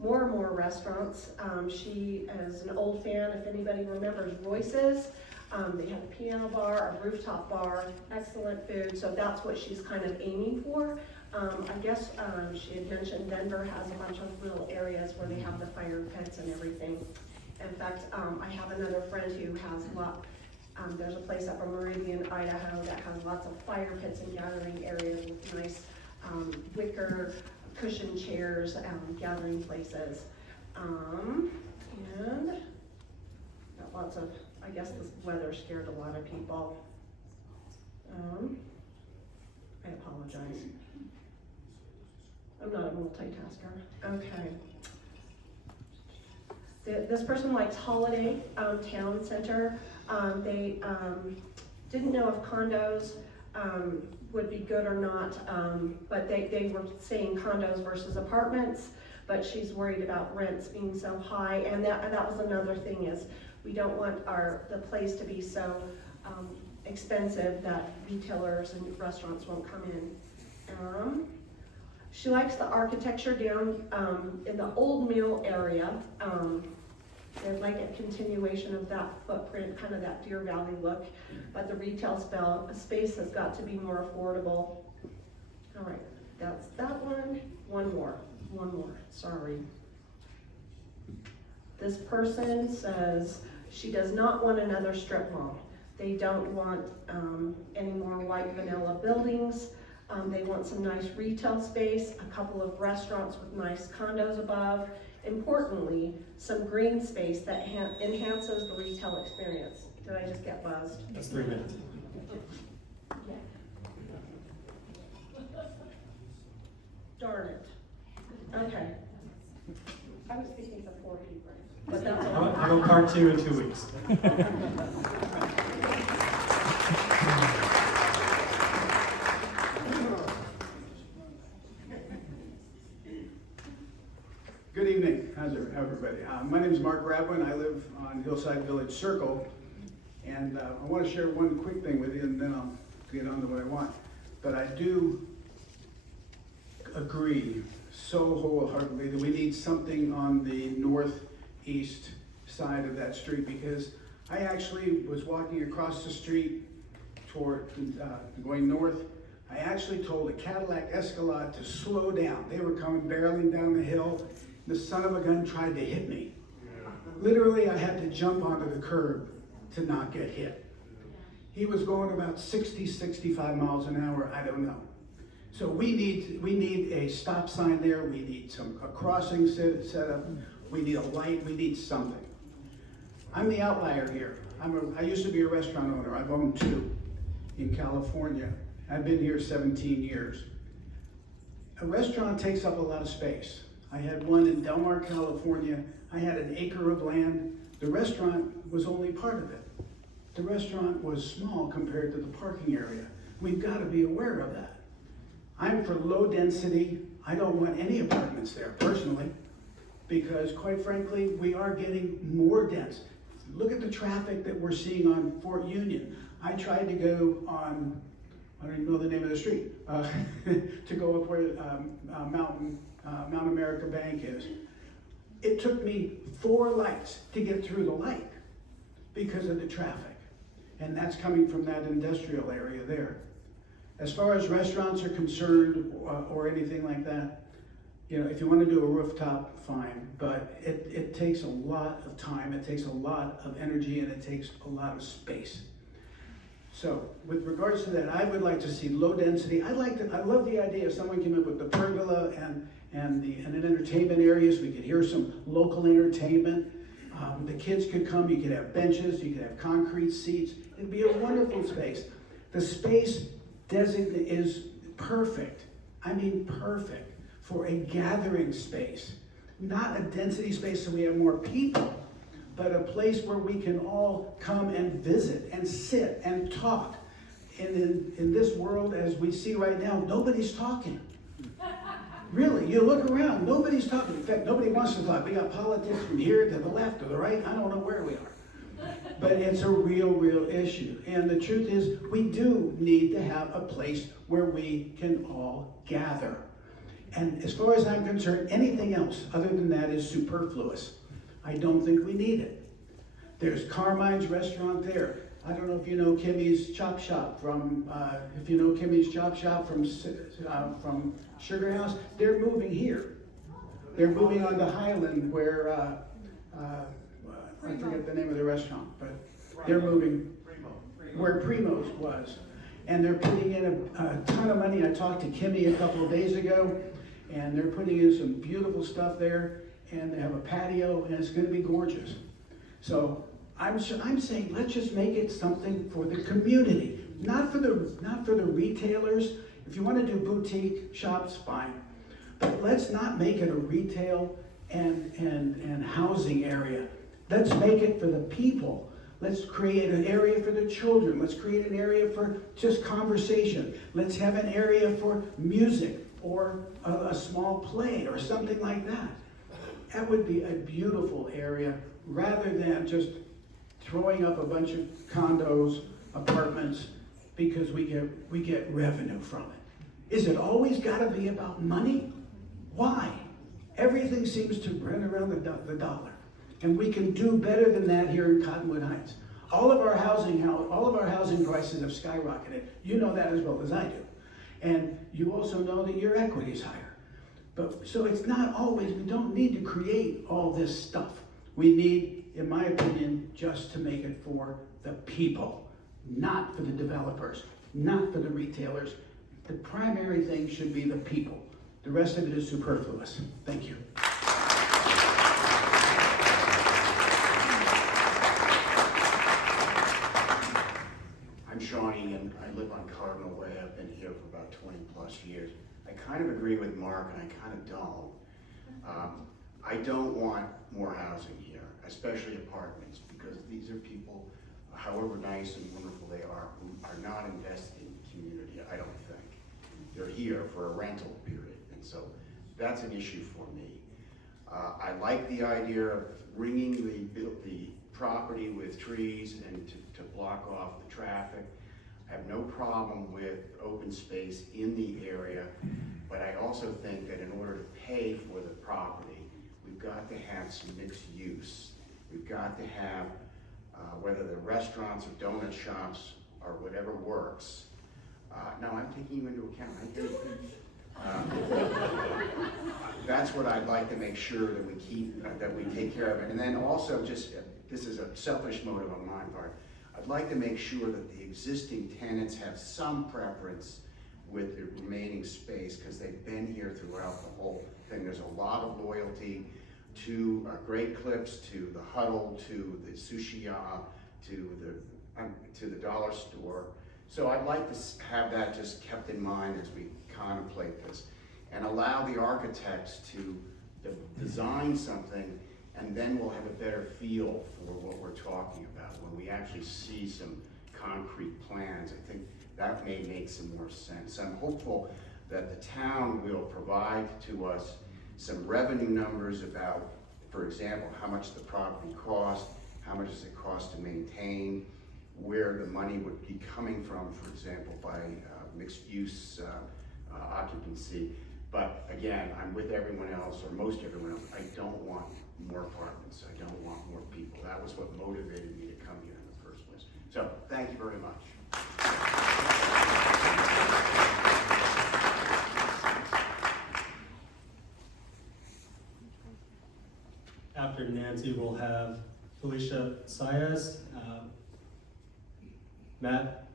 more and more restaurants. She is an old fan, if anybody remembers Royce's. They have a piano bar, a rooftop bar, excellent food, so that's what she's kind of aiming for. I guess she had mentioned Denver has a bunch of little areas where they have the fire pits and everything. In fact, I have another friend who has there's a place up in Meridian, Idaho that has lots of fire pits and gathering areas with nice wicker cushion chairs, gathering places. And got lots of, I guess this weather scared a lot of people. I apologize. I'm not a multitasker. Okay. This person likes Holiday Town Center. They didn't know if condos would be good or not, but they were saying condos versus apartments, but she's worried about rents being so high, and that was another thing, is we don't want the place to be so expensive that retailers and restaurants won't come in. She likes the architecture down in the old mill area. They'd like a continuation of that footprint, kind of that Deer Valley look, but the retail space has got to be more affordable. All right, that's that one. One more, sorry. This person says she does not want another strip mall. They don't want any more white vanilla buildings. They want some nice retail space, a couple of restaurants with nice condos above. Importantly, some green space that enhances the retail experience. Did I just get buzzed? That's 3 minutes. Darn it. Okay. I was thinking for 4 people, but that's all. How about part 2 in 2 weeks? Good evening, how's everybody? My name is Mark Rabwin. I live on Hillside Village Circle, and I want to share one quick thing with you, and then I'll get on to what I want. But I do agree so wholeheartedly that we need something on the northeast side of that street, because I actually was walking across the street toward going north. I actually told a Cadillac Escalade to slow down. They were coming barreling down the hill. The son of a gun tried to hit me. Literally, I had to jump onto the curb to not get hit. He was going about 60, 65 miles an hour, I don't know. So we need a stop sign there, we need a crossing set up, we need a light, we need something. I'm the outlier here. I used to be a restaurant owner. I've owned 2 in California. I've been here 17 years. A restaurant takes up a lot of space. I had one in Del Mar, California. I had an acre of land. The restaurant was only part of it. The restaurant was small compared to the parking area. We've got to be aware of that. I'm for low density. I don't want any apartments there personally, because quite frankly, we are getting more dense. Look at the traffic that we're seeing on Fort Union. I tried to go on, I don't even know the name of the street, to go up where Mount America Bank is. It took me 4 lights to get through the light because of the traffic. And that's coming from that industrial area there. As far as restaurants are concerned, or anything like that, you know, if you want to do a rooftop, fine, but it takes a lot of time, it takes a lot of energy, and it takes a lot of space. So, with regards to that, I would like to see low density. I love the idea if someone came up with the pergola and entertainment areas. We could hear some local entertainment. The kids could come, you could have benches, you could have concrete seats. It'd be a wonderful space. The space is perfect. I mean perfect for a gathering space. Not a density space so we have more people, but a place where we can all come and visit and sit and talk. And in this world, as we see right now, nobody's talking. Really, you look around, nobody's talking. In fact, nobody wants to talk. We got politics from here to the left or the right. I don't know where we are. But it's a real issue. And the truth is, we do need to have a place where we can all gather. And as far as I'm concerned, anything else other than that is superfluous. I don't think we need it. There's Carmine's restaurant there. I don't know if you know Kimmy's Chop Shop from, from Sugar House. They're moving here. They're moving on to Highland where, I forget the name of the restaurant, but they're moving where Primo's was. And they're putting in a ton of money. I talked to Kimmy a couple of days ago, and they're putting in some beautiful stuff there, and they have a patio, and it's gonna be gorgeous. So I'm saying let's just make it something for the community, not for the retailers. If you want to do boutique shops, fine, but let's not make it a retail and housing area. Let's make it for the people. Let's create an area for the children. Let's create an area for just conversation. Let's have an area for music or a small play or something like that. That would be a beautiful area rather than just throwing up a bunch of condos, apartments, because we get revenue from it. Is it always got to be about money? Why? Everything seems to run around the dollar, and we can do better than that here in Cottonwood Heights. All of our housing prices have skyrocketed. You know that as well as I do, and you also know that your equity is higher. But so it's not always. We don't need to create all this stuff. We need, in my opinion, just to make it for the people, not for the developers, not for the retailers. The primary thing should be the people. The rest of it is superfluous. Thank you. I'm Shawnee, and I live on Cardinal Way. I've been here for about 20 plus years. I kind of agree with Mark, and I kind of don't. I don't want more housing here, especially apartments, because these are people, however nice and wonderful they are, who are not invested in the community, I don't think. They're here for a rental period, and so that's an issue for me. I like the idea of ringing the property with trees and to block off the traffic. I have no problem with open space in the area, but I also think that in order to pay for the property, we've got to have some mixed use. We've got to have, whether they're restaurants or donut shops or whatever works. No, I'm taking you into account. I hear you. That's what I'd like to make sure that we keep, that we take care of it. And then also just, this is a selfish motive on my part, I'd like to make sure that the existing tenants have some preference with the remaining space, because they've been here throughout the whole thing. There's a lot of loyalty to Great Clips, to the Huddle, to the Sushi to the dollar store. So I'd like to have that just kept in mind as we contemplate this, and allow the architects to design something, and then we'll have a better feel for what we're talking about when we actually see some concrete plans. I think that may make some more sense. I'm hopeful that the town will provide to us some revenue numbers about, for example, how much the property costs, how much does it cost to maintain, where the money would be coming from, for example, by mixed use occupancy. But again, I'm with everyone else, or most everyone else. I don't want more apartments. I don't want more people. That was what motivated me to come here in the first place. So thank you very much. After Nancy, we'll have Felicia Sayas, Matt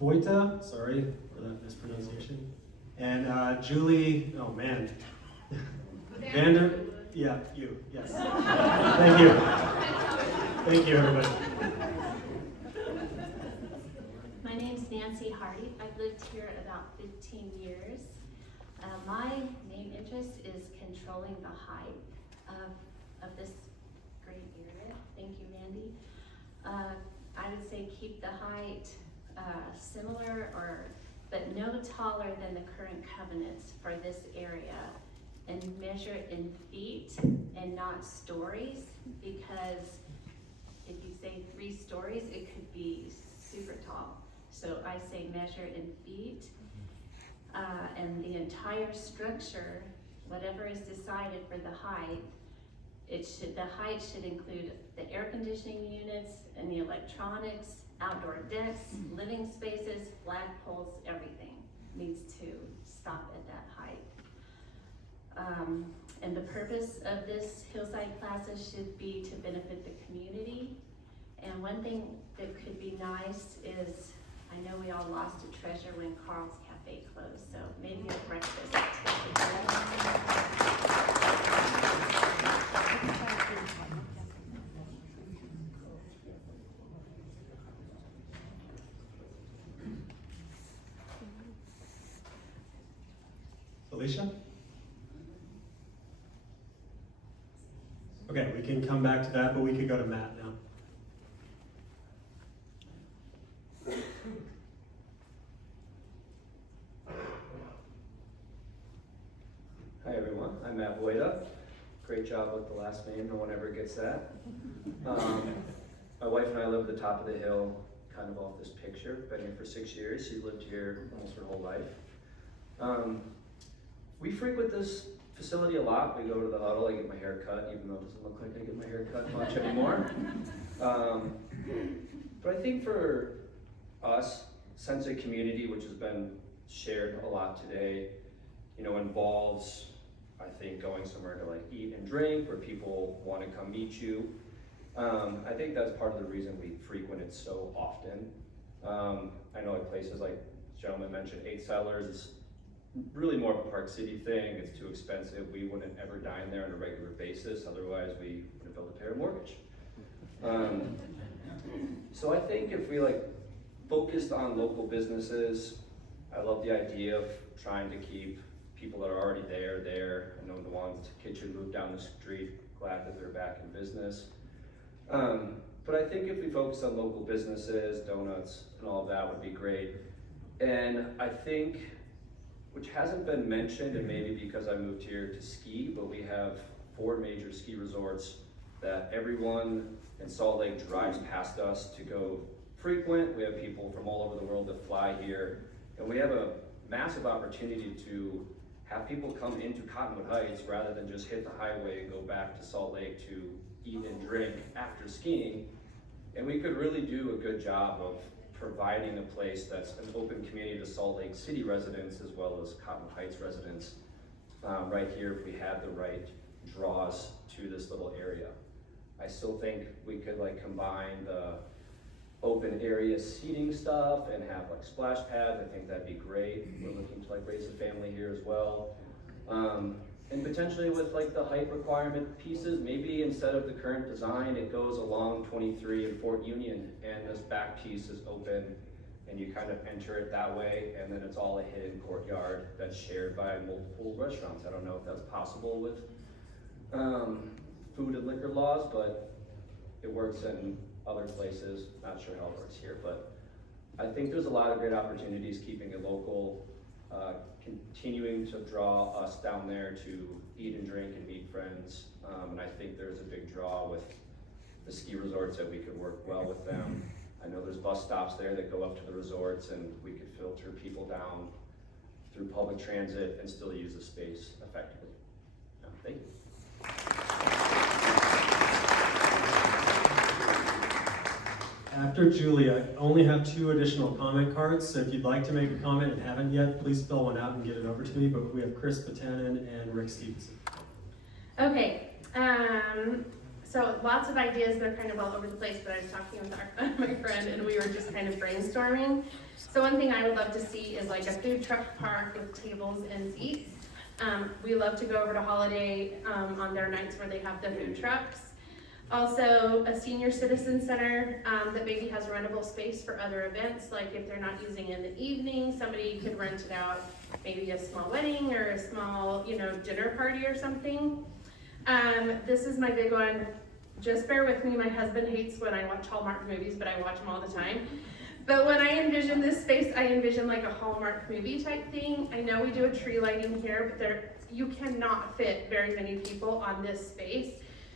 Voita, sorry for that mispronunciation, and Julie, oh man, Yeah, you, yes. Thank you. Thank you, everybody. My name's Nancy Hardy. I've lived here about 15 years. My main interest is controlling the height of this great area. Thank you, Mandy. I would say keep the height similar but no taller than the current covenants for this area, and measure it in feet and not stories, because if you say 3 stories, it could be super tall. So I say measure in feet, and the entire structure, whatever is decided for the height, the height should include the air conditioning units and the electronics, outdoor decks, living spaces, flagpoles, everything needs to stop at that height. And the purpose of this Hillside Plaza should be to benefit the community. And one thing that could be nice is, I know we all lost a treasure when Carl's Cafe closed, so maybe a breakfast. Alicia? Okay, we can come back to that, but we could go to Matt now. Hi everyone, I'm Matt Boyda. Great job with the last name, no one ever gets that. My wife and I live at the top of the hill, kind of off this picture. Been here for 6 years, she's lived here almost her whole life. We frequent this facility a lot. We go to the huddle, I get my hair cut, even though it doesn't look like I get my hair cut much anymore. But I think for us, sense of community, which has been shared a lot today, involves, I think, going somewhere to like eat and drink, where people want to come meet you. I think that's part of the reason we frequent it so often. I know like places like the gentleman mentioned, 8 Settlers, is really more of a Park City thing. It's too expensive. We wouldn't ever dine there on a regular basis. Otherwise, we would have built a pay a mortgage. So I think if we focused on local businesses, I love the idea of trying to keep people that are already there. I know the ones kitchen moved down the street, glad that they're back in business. But I think if we focus on local businesses, donuts, and all of that would be great. And I think, which hasn't been mentioned, and maybe because I moved here to ski, but we have 4 major ski resorts that everyone in Salt Lake drives past us to go frequent. We have people from all over the world that fly here, and we have a massive opportunity to have people come into Cottonwood Heights rather than just hit the highway and go back to Salt Lake to eat and drink after skiing. And we could really do a good job of providing a place that's an open community to Salt Lake City residents as well as Cottonwood Heights residents right here if we had the right draws to this little area. I still think we could combine the open area seating stuff and have splash pads. I think that'd be great. We're looking to raise a family here as well. And potentially with the height requirement pieces, maybe instead of the current design, it goes along 23 and Fort Union, and this back piece is open and you kind of enter it that way, and then it's all a hidden courtyard that's shared by multiple restaurants. I don't know if that's possible with food and liquor laws, but it works in other places. Not sure how it works here, but I think there's a lot of great opportunities keeping it local, continuing to draw us down there to eat and drink and meet friends. And I think there's a big draw with the ski resorts that we could work well with them. I know there's bus stops there that go up to the resorts, and we could filter people down through public transit and still use the space effectively. Thank you. After Julia, I only have 2 additional comment cards, so if you'd like to make a comment and haven't yet, please fill one out and get it over to me. But we have Chris Patanen and Rick Stevenson. Okay, so lots of ideas, they're kind of all over the place, but I was talking with my friend and we were just kind of brainstorming. So one thing I would love to see is a food truck park with tables and seats. We love to go over to Holiday on their nights where they have the food trucks. Also, a senior citizen center that maybe has rentable space for other events, like if they're not using it in the evening, somebody could rent it out, maybe a small wedding or a small, dinner party or something. This is my big one. Just bear with me, my husband hates when I watch Hallmark movies, but I watch them all the time. But when I envision this space, I envision like a Hallmark movie type thing. I know we do a tree lighting here, but you cannot fit very many people on this space.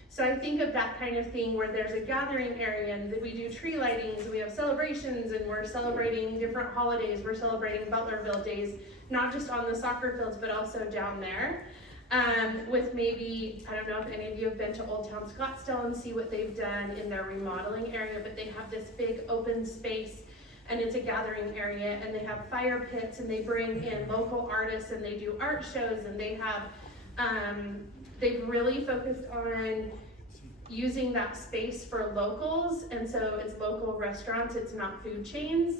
So I think of that kind of thing where there's a gathering area and we do tree lightings, we have celebrations, and we're celebrating different holidays. We're celebrating Butlerville days, not just on the soccer fields, but also down there. With maybe, I don't know if any of you have been to Old Town Scottsdale and see what they've done in their remodeling area, but they have this big open space and it's a gathering area, and they have fire pits, and they bring in local artists, and they do art shows, and they have, they've really focused on using that space for locals, and so it's local restaurants, it's not food chains.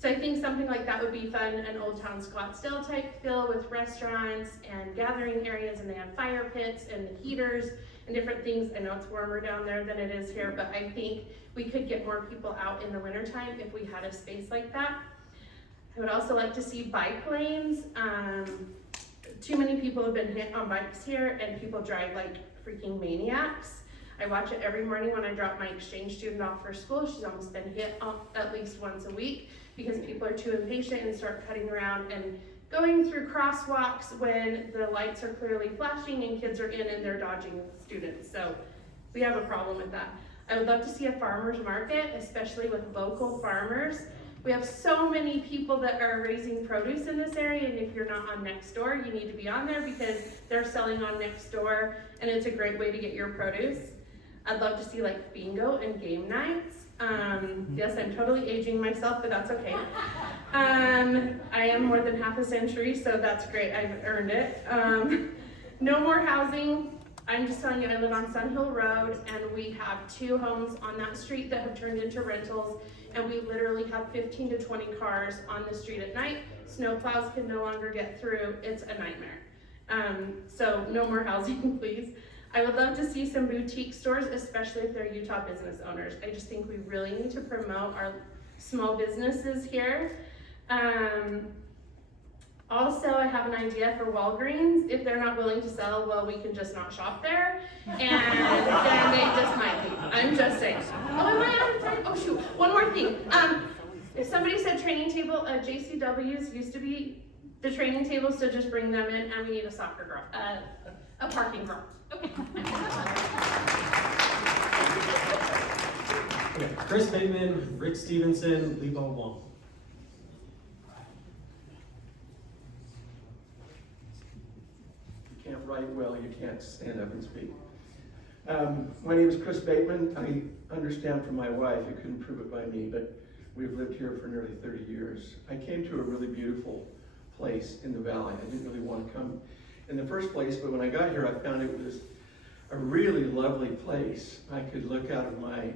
So I think something like that would be fun, an Old Town Scottsdale type feel with restaurants and gathering areas, and they have fire pits and heaters and different things. I know it's warmer down there than it is here, but I think we could get more people out in the wintertime if we had a space like that. I would also like to see bike lanes. Too many people have been hit on bikes here, and people drive like freaking maniacs. I watch it every morning when I drop my exchange student off for school. She's almost been hit at least once a week because people are too impatient and start cutting around and going through crosswalks when the lights are clearly flashing and kids are in and they're dodging students. So we have a problem with that. I would love to see a farmer's market, especially with local farmers. We have so many people that are raising produce in this area, and if you're not on Nextdoor, you need to be on there because they're selling on Nextdoor, and it's a great way to get your produce. I'd love to see like bingo and game nights. Yes, I'm totally aging myself, but that's okay. I am more than half a century, so that's great, I've earned it. No more housing. I'm just telling you, I live on Sun Hill Road, and we have 2 homes on that street that have turned into rentals, and we literally have 15 to 20 cars on the street at night. Snow plows can no longer get through. It's a nightmare. So no more housing, please. I would love to see some boutique stores, especially if they're Utah business owners. I just think we really need to promote our small businesses here. Also, I have an idea for Walgreens. If they're not willing to sell, well, we can just not shop there, and then they just might leave. I'm just saying. Oh, am I out of time? Oh shoot, one more thing. If somebody said training table, JCW's used to be the training table, so just bring them in, and we need a soccer garage, a parking garage. Okay. Okay, Chris Bateman, Rick Stevenson, Lebo Wong. You can't write well, you can't stand up and speak. My name is Chris Bateman. I understand from my wife, you couldn't prove it by me, but we've lived here for nearly 30 years. I came to a really beautiful place in the valley. I didn't really want to come in the first place, but when I got here, I found it was a really lovely place. I could look out of my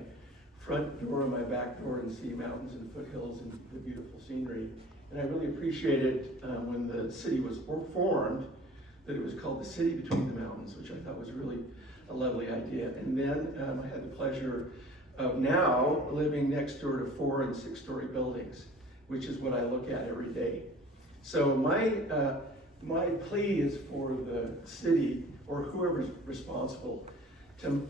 front door and my back door and see mountains and foothills and the beautiful scenery. And I really appreciated when the city was formed, that it was called the City Between the Mountains, which I thought was really a lovely idea. And then I had the pleasure of now living next door to 4- and 6-story buildings, which is what I look at every day. So my plea is for the city or whoever's responsible to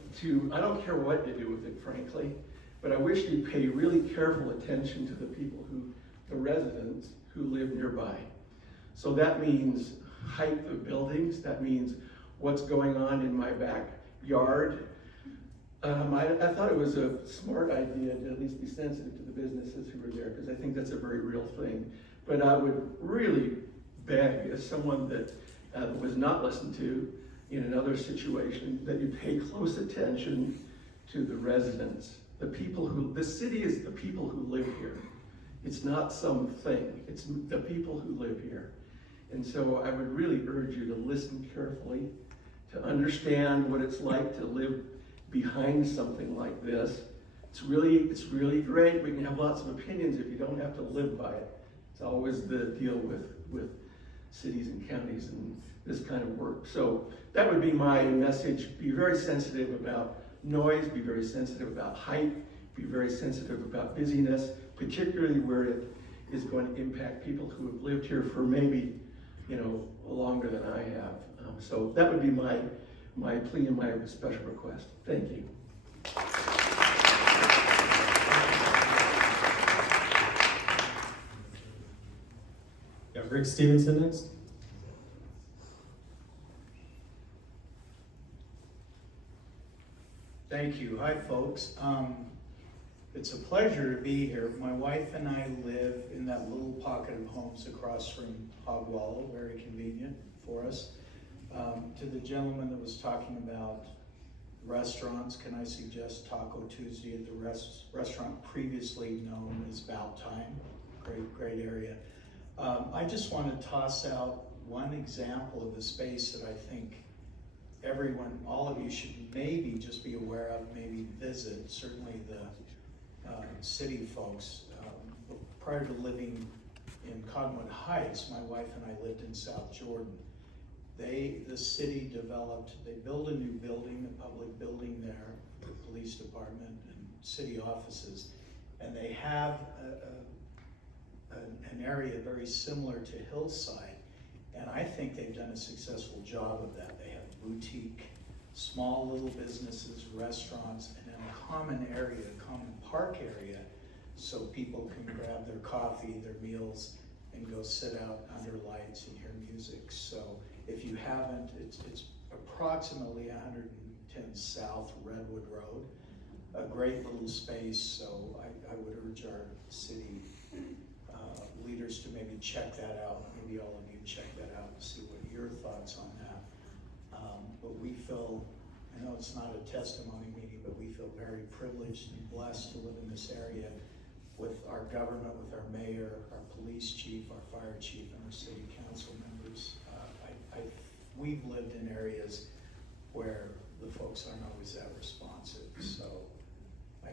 I don't care what you do with it, frankly, but I wish you'd pay really careful attention to the people the residents who live nearby. So that means height of buildings, that means what's going on in my backyard. I thought it was a smart idea to at least be sensitive to the businesses who were there, because I think that's a very real thing. But I would really beg, as someone that was not listened to in another situation, that you pay close attention to the residents, the people the city is the people who live here. It's not something, it's the people who live here. And so I would really urge you to listen carefully, to understand what it's like to live behind something like this. It's really great. We can have lots of opinions if you don't have to live by it. It's always the deal with cities and counties and this kind of work. So that would be my message. Be very sensitive about noise, be very sensitive about height, be very sensitive about busyness, particularly where it is going to impact people who have lived here for maybe, longer than I have. So that would be my plea and my special request. Thank you. Got Rick Stevenson next. Thank you. Hi, folks. It's a pleasure to be here. My wife and I live in that little pocket of homes across from Hogwallow, very convenient for us. To the gentleman that was talking about restaurants, can I suggest Taco Tuesday at the restaurant previously known as About Time? Great area. I just want to toss out one example of a space that I think everyone, all of you should maybe just be aware of, maybe visit, certainly the city folks. Prior to living in Cottonwood Heights, my wife and I lived in South Jordan. The city developed, they built a new building, a public building there, the police department and city offices, and they have an area very similar to Hillside, and I think they've done a successful job of that. They have boutique, small little businesses, restaurants, and then a common area, a common park area, so people can grab their coffee, their meals, and go sit out under lights and hear music. So if you haven't, it's approximately 110 South Redwood Road, a great little space, so I would urge our city leaders to maybe check that out. Maybe all of you check that out and see what your thoughts on that. But we feel, I know it's not a testimony meeting, but we feel very privileged and blessed to live in this area with our government, with our mayor, our police chief, our fire chief, and our city council members. We've lived in areas where the folks aren't always that responsive. So I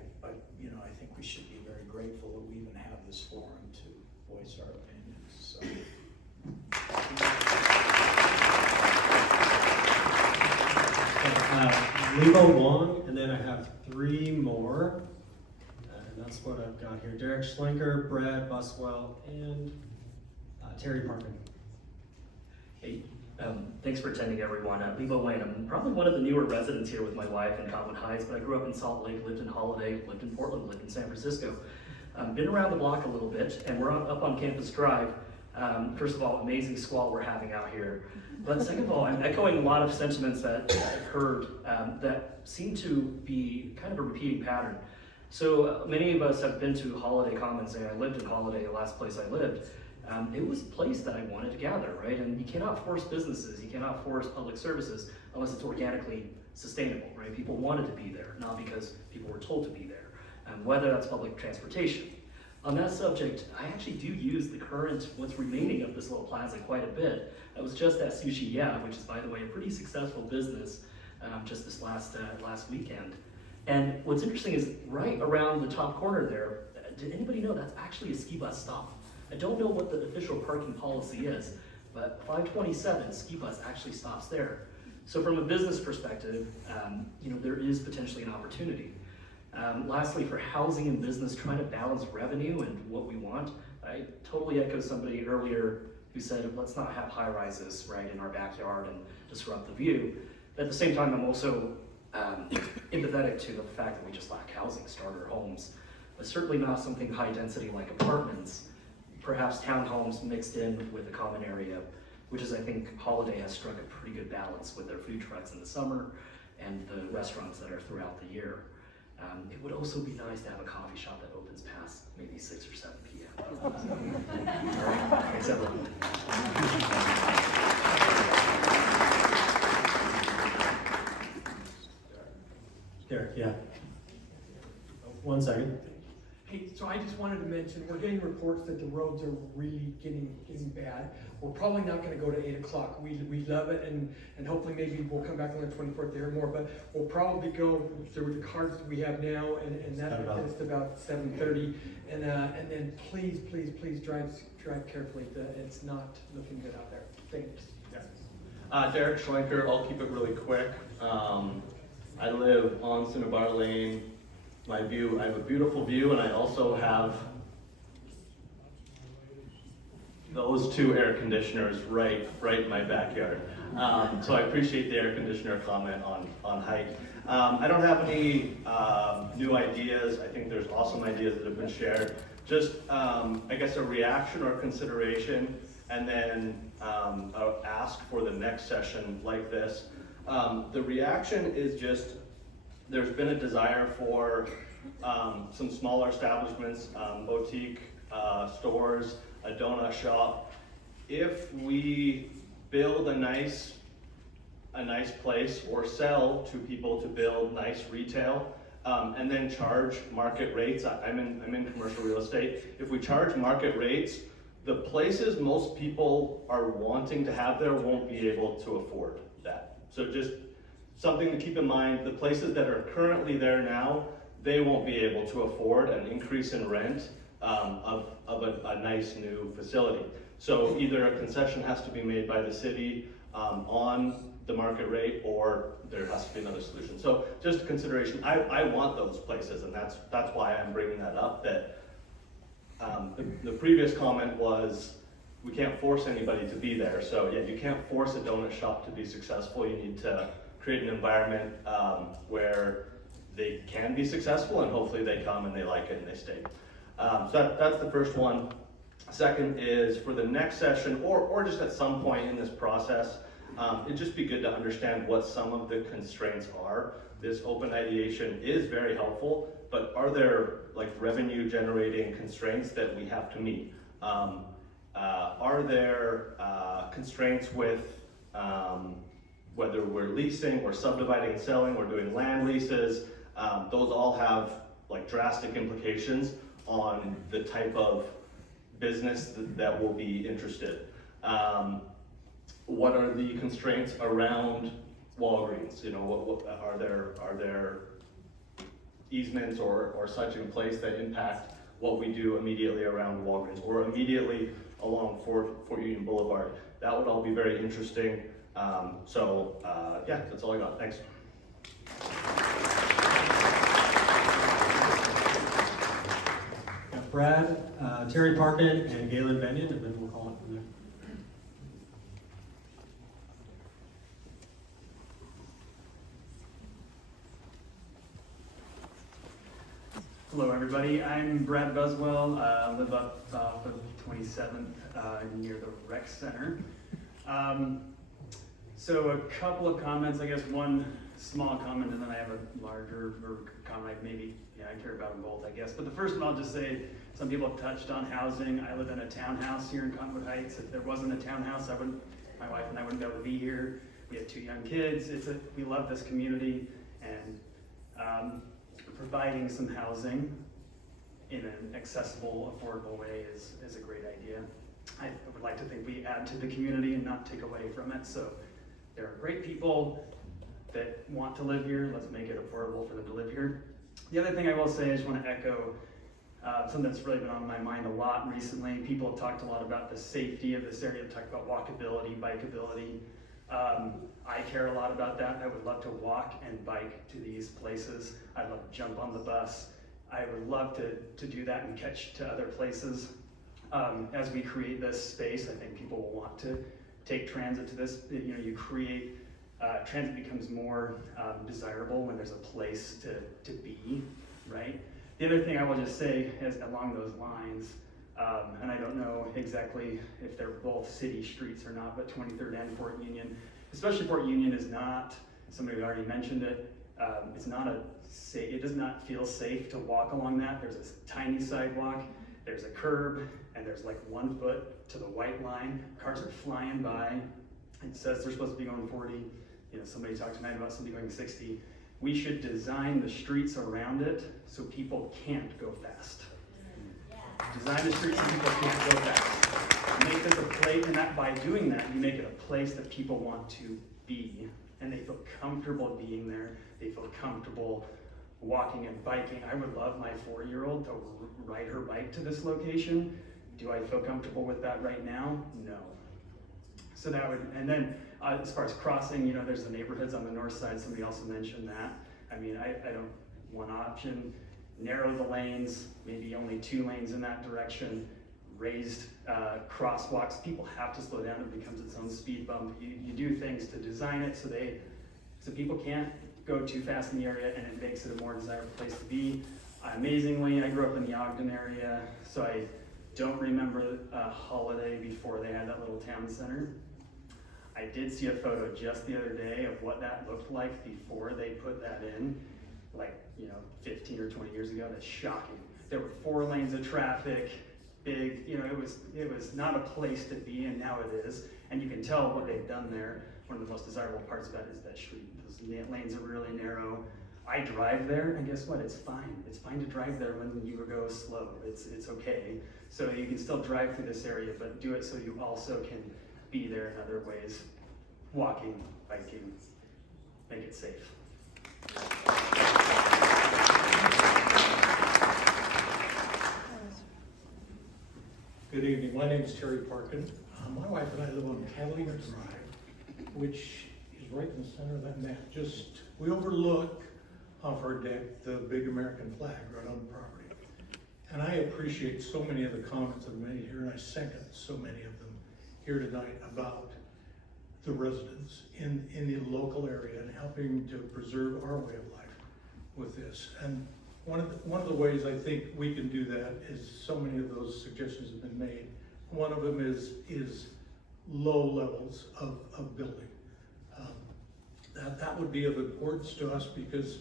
think we should be very grateful that we even have this forum to voice our opinions. So. Lebo Wong, and then I have three more, and that's what I've got here. Derek Schlenker, Brad Buswell, and Terry Parkin. Hey, thanks for attending, everyone. Lebo Wayne, I'm probably one of the newer residents here with my wife in Cottonwood Heights, but I grew up in Salt Lake, lived in Holiday, lived in Portland, lived in San Francisco. Been around the block a little bit, and we're up on Campus Drive. First of all, amazing squall we're having out here. But second of all, I'm echoing a lot of sentiments that I've heard that seem to be kind of a repeating pattern. So many of us have been to Holiday Commons, and I lived in Holiday, the last place I lived. It was a place that I wanted to gather, right? And you cannot force businesses, you cannot force public services unless it's organically sustainable, right? People wanted to be there, not because people were told to be there. Whether that's public transportation. On that subject, I actually do use the current, what's remaining of this little plaza quite a bit. I was just at Sushi Yeah, which is, by the way, a pretty successful business just this last weekend. And what's interesting is right around the top corner there, did anybody know that's actually a ski bus stop? I don't know what the official parking policy is, but 527 ski bus actually stops there. So from a business perspective, there is potentially an opportunity. Lastly, for housing and business, trying to balance revenue and what we want, I totally echo somebody earlier who said, let's not have high rises right in our backyard and disrupt the view. At the same time, I'm also empathetic to the fact that we just lack housing, starter homes, but certainly not something high density like apartments, perhaps townhomes mixed in with a common area, which is, I think, Holiday has struck a pretty good balance with their food trucks in the summer and the restaurants that are throughout the year. It would also be nice to have a coffee shop that opens past maybe 6 or 7 p.m. All right, thanks everyone. Derek, yeah. 1 second. Hey, so I just wanted to mention, we're getting reports that the roads are really getting bad. We're probably not gonna go to 8 o'clock. We love it, and hopefully maybe we'll come back on the 24th to hear more, but we'll probably go through the cards that we have now, and that is about 7:30. And then please drive carefully. It's not looking good out there. Thanks. Derek Schlenker, I'll keep it really quick. I live on Cinnabar Lane. I have a beautiful view, and I also have those 2 air conditioners right in my backyard. So I appreciate the air conditioner comment on height. I don't have any new ideas. I think there's awesome ideas that have been shared. Just, I guess, a reaction or consideration, and then I'll ask for the next session like this. The reaction is just, there's been a desire for some smaller establishments, boutique stores, a donut shop. If we build a nice place, or sell to people to build nice retail, and then charge market rates. I'm in commercial real estate. If we charge market rates, the places most people are wanting to have there won't be able to afford that. So just something to keep in mind, the places that are currently there now, they won't be able to afford an increase in rent of a nice new facility. So either a concession has to be made by the city on the market rate, or there has to be another solution. So just a consideration, I want those places, and that's why I'm bringing that up, that the previous comment was, we can't force anybody to be there. So yeah, you can't force a donut shop to be successful. You need to create an environment where they can be successful, and hopefully they come and they like it and they stay. So that's the first one. Second is, for the next session, or just at some point in this process, it'd just be good to understand what some of the constraints are. This open ideation is very helpful, but are there like revenue generating constraints that we have to meet? Are there constraints with whether we're leasing or subdividing and selling or doing land leases? Those all have like drastic implications on the type of business that will be interested. What are the constraints around Walgreens? You know, what are there easements or such in place that impact what we do immediately around Walgreens or immediately along Fort Union Boulevard? That would all be very interesting. Yeah, that's all I got. Thanks. Brad, Terry Parkin, and Galen Benyon, and then we'll call it from there. Hello everybody, I'm Brad Buswell, live up off of 27th near the rec center. So a couple of comments, I guess one small comment and then I have a larger comment, I care about them both I guess. But the first one I'll just say, some people have touched on housing. I live in a townhouse here in Cottonwood Heights. If there wasn't a townhouse, my wife and I wouldn't be able to be here. We have 2 young kids. We love this community, and providing some housing in an accessible, affordable way is a great idea. I would like to think we add to the community and not take away from it. So there are great people that want to live here. Let's make it affordable for them to live here. The other thing I will say, I just want to echo something that's really been on my mind a lot recently. People have talked a lot about the safety of this area, talked about walkability, bikeability. I care a lot about that. I would love to walk and bike to these places. I'd love to jump on the bus. I would love to do that and catch to other places. As we create this space, I think people will want to take transit to this. You create, transit becomes more desirable when there's a place to be, right? The other thing I will just say is along those lines, and I don't know exactly if they're both city streets or not, but 23rd and Fort Union, especially Fort Union is not, somebody already mentioned it, it does not feel safe to walk along that. There's a tiny sidewalk, there's a curb, and there's like 1 foot to the white line. Cars are flying by. It says they're supposed to be going 40. Somebody talked tonight about somebody going 60. We should design the streets around it so people can't go fast. Design the streets so people can't go fast. Make this a place, and that by doing that, you make it a place that people want to be, and they feel comfortable being there. They feel comfortable walking and biking. I would love my 4-year-old to ride her bike to this location. Do I feel comfortable with that right now? No. So that would, and then as far as crossing, there's the neighborhoods on the north side. Somebody also mentioned that. I mean, I don't, one option, narrow the lanes, maybe only 2 lanes in that direction, raised crosswalks. People have to slow down. It becomes its own speed bump. You do things to design it so people can't go too fast in the area, and it makes it a more desirable place to be. Amazingly, I grew up in the Ogden area, so I don't remember Holiday before they had that little town center. I did see a photo just the other day of what that looked like before they put that in, 15 or 20 years ago. That's shocking. There were 4 lanes of traffic, big, it was not a place to be, and now it is. And you can tell what they've done there. One of the most desirable parts about it is that street. Those lanes are really narrow. I drive there, and guess what? It's fine. It's fine to drive there when you go slow. It's okay. So you can still drive through this area, but do it so you also can be there in other ways. Walking, biking, make it safe. Good evening, my name is Terry Parkin. My wife and I live on Catalina Drive, which is right in the center of that map. We overlook off our deck the big American flag right on the property. And I appreciate so many of the comments that are made here, and I second so many of them here tonight about the residents in the local area and helping to preserve our way of life with this. And one of the ways I think we can do that is so many of those suggestions have been made. One of them is low levels of building. That would be of importance to us because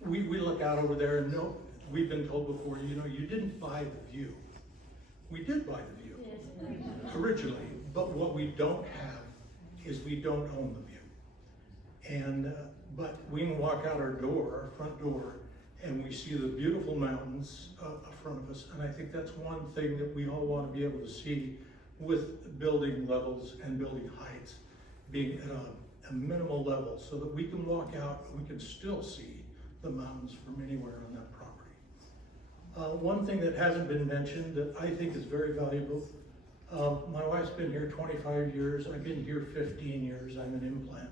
we look out over there and know, we've been told before, you didn't buy the view. We did buy the view originally, but what we don't have is we don't own the view. And but we can walk out our front door, and we see the beautiful mountains in front of us. And I think that's one thing that we all want to be able to see with building levels and building heights being at a minimal level, so that we can walk out and we can still see the mountains from anywhere on that property. One thing that hasn't been mentioned that I think is very valuable, my wife's been here 25 years, I've been here 15 years, I'm an implant.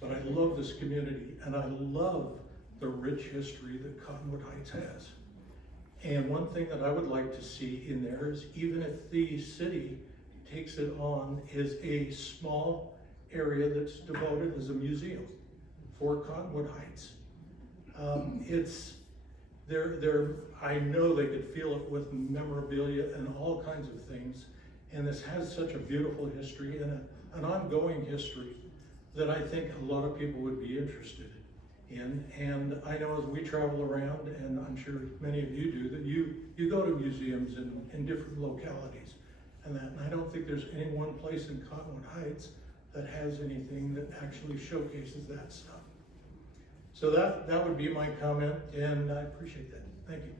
But I love this community, and I love the rich history that Cottonwood Heights has. And one thing that I would like to see in there is, even if the city takes it on, is a small area that's devoted as a museum for Cottonwood Heights. I know they could feel it with memorabilia and all kinds of things, and this has such a beautiful history and an ongoing history that I think a lot of people would be interested in. And I know as we travel around, and I'm sure many of you do, that you go to museums in different localities and that, and I don't think there's any one place in Cottonwood Heights that has anything that actually showcases that stuff. So that would be my comment, and I appreciate that. Thank you.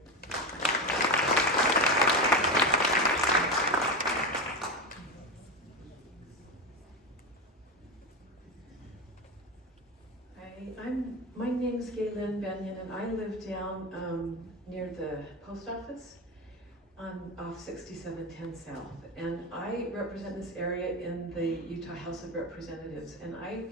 My name's Gaylyn Benyon, and I live down near the post office off 6710 South. And I represent this area in the Utah House of Representatives. And I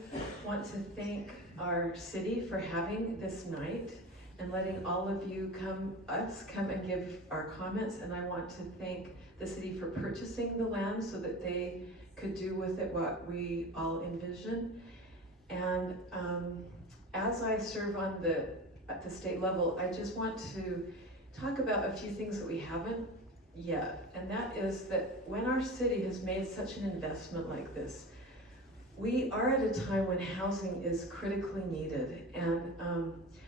want to thank our city for having this night and letting all of you come and give our comments. And I want to thank the city for purchasing the land so that they could do with it what we all envision. And as I serve at the state level, I just want to talk about a few things that we haven't yet. And that is that when our city has made such an investment like this, we are at a time when housing is critically needed. And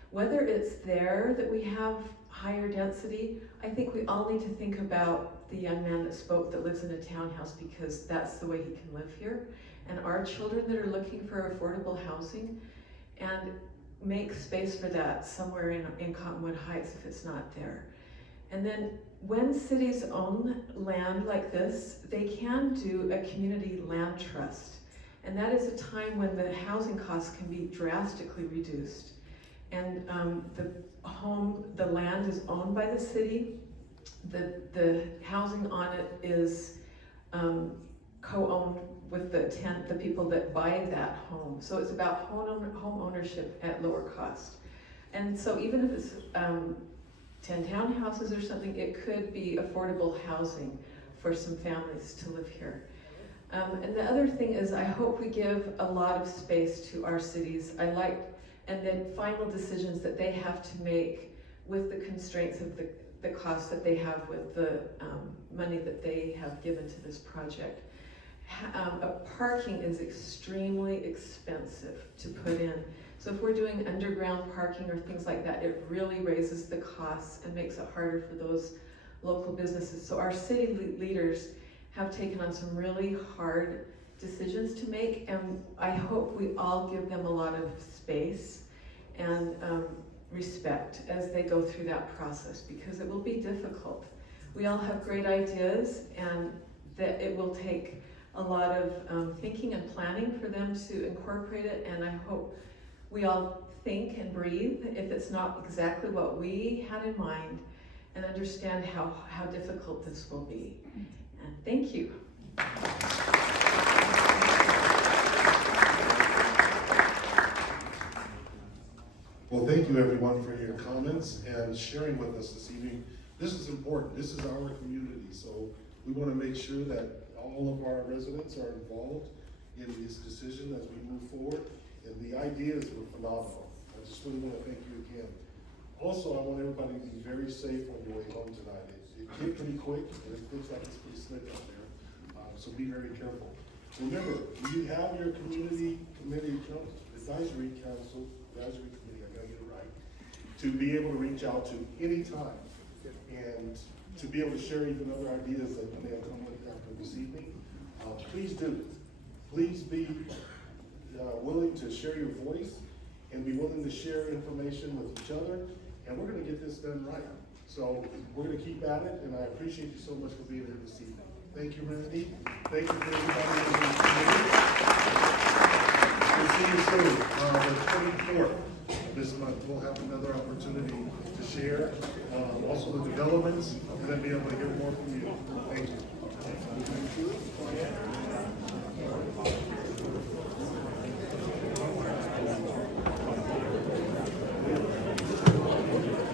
whether it's there that we have higher density, I think we all need to think about the young man that spoke that lives in a townhouse, because that's the way he can live here. And our children that are looking for affordable housing, and make space for that somewhere in Cottonwood Heights if it's not there. And then when cities own land like this, they can do a community land trust. And that is a time when the housing costs can be drastically reduced. And the land is owned by the city. The housing on it is co-owned with the people that buy that home. So it's about home ownership at lower cost. And so even if it's 10 townhouses or something, it could be affordable housing for some families to live here. And the other thing is, I hope we give a lot of space to our cities. And then final decisions that they have to make with the constraints of the costs that they have with the money that they have given to this project. Parking is extremely expensive to put in. So if we're doing underground parking or things like that, it really raises the costs and makes it harder for those local businesses. So our city leaders have taken on some really hard decisions to make, and I hope we all give them a lot of space and respect as they go through that process, because it will be difficult. We all have great ideas, and that it will take a lot of thinking and planning for them to incorporate it, and I hope we all think and breathe if it's not exactly what we had in mind, and understand how difficult this will be. And thank you. Well, thank you everyone for your comments and sharing with us this evening. This is important. This is our community, so we want to make sure that all of our residents are involved in this decision as we move forward. And the ideas were phenomenal. I just really want to thank you again. Also, I want everybody to be very safe on your way home tonight. It get pretty quick, and it looks like it's pretty slick out there. So be very careful. Remember, you have your community committee advisory committee, I gotta get it right, to be able to reach out to any time and to be able to share even other ideas that may have come with after this evening. Please do. Please be willing to share your voice and be willing to share information with each other, and we're going to get this done right. So we're going to keep at it, and I appreciate you so much for being here this evening. Thank you, Randy. Thank you for everybody in the community. We'll see you soon. The 24th of this month, we'll have another opportunity to share also the developments, and then be able to hear more from you. Thank you.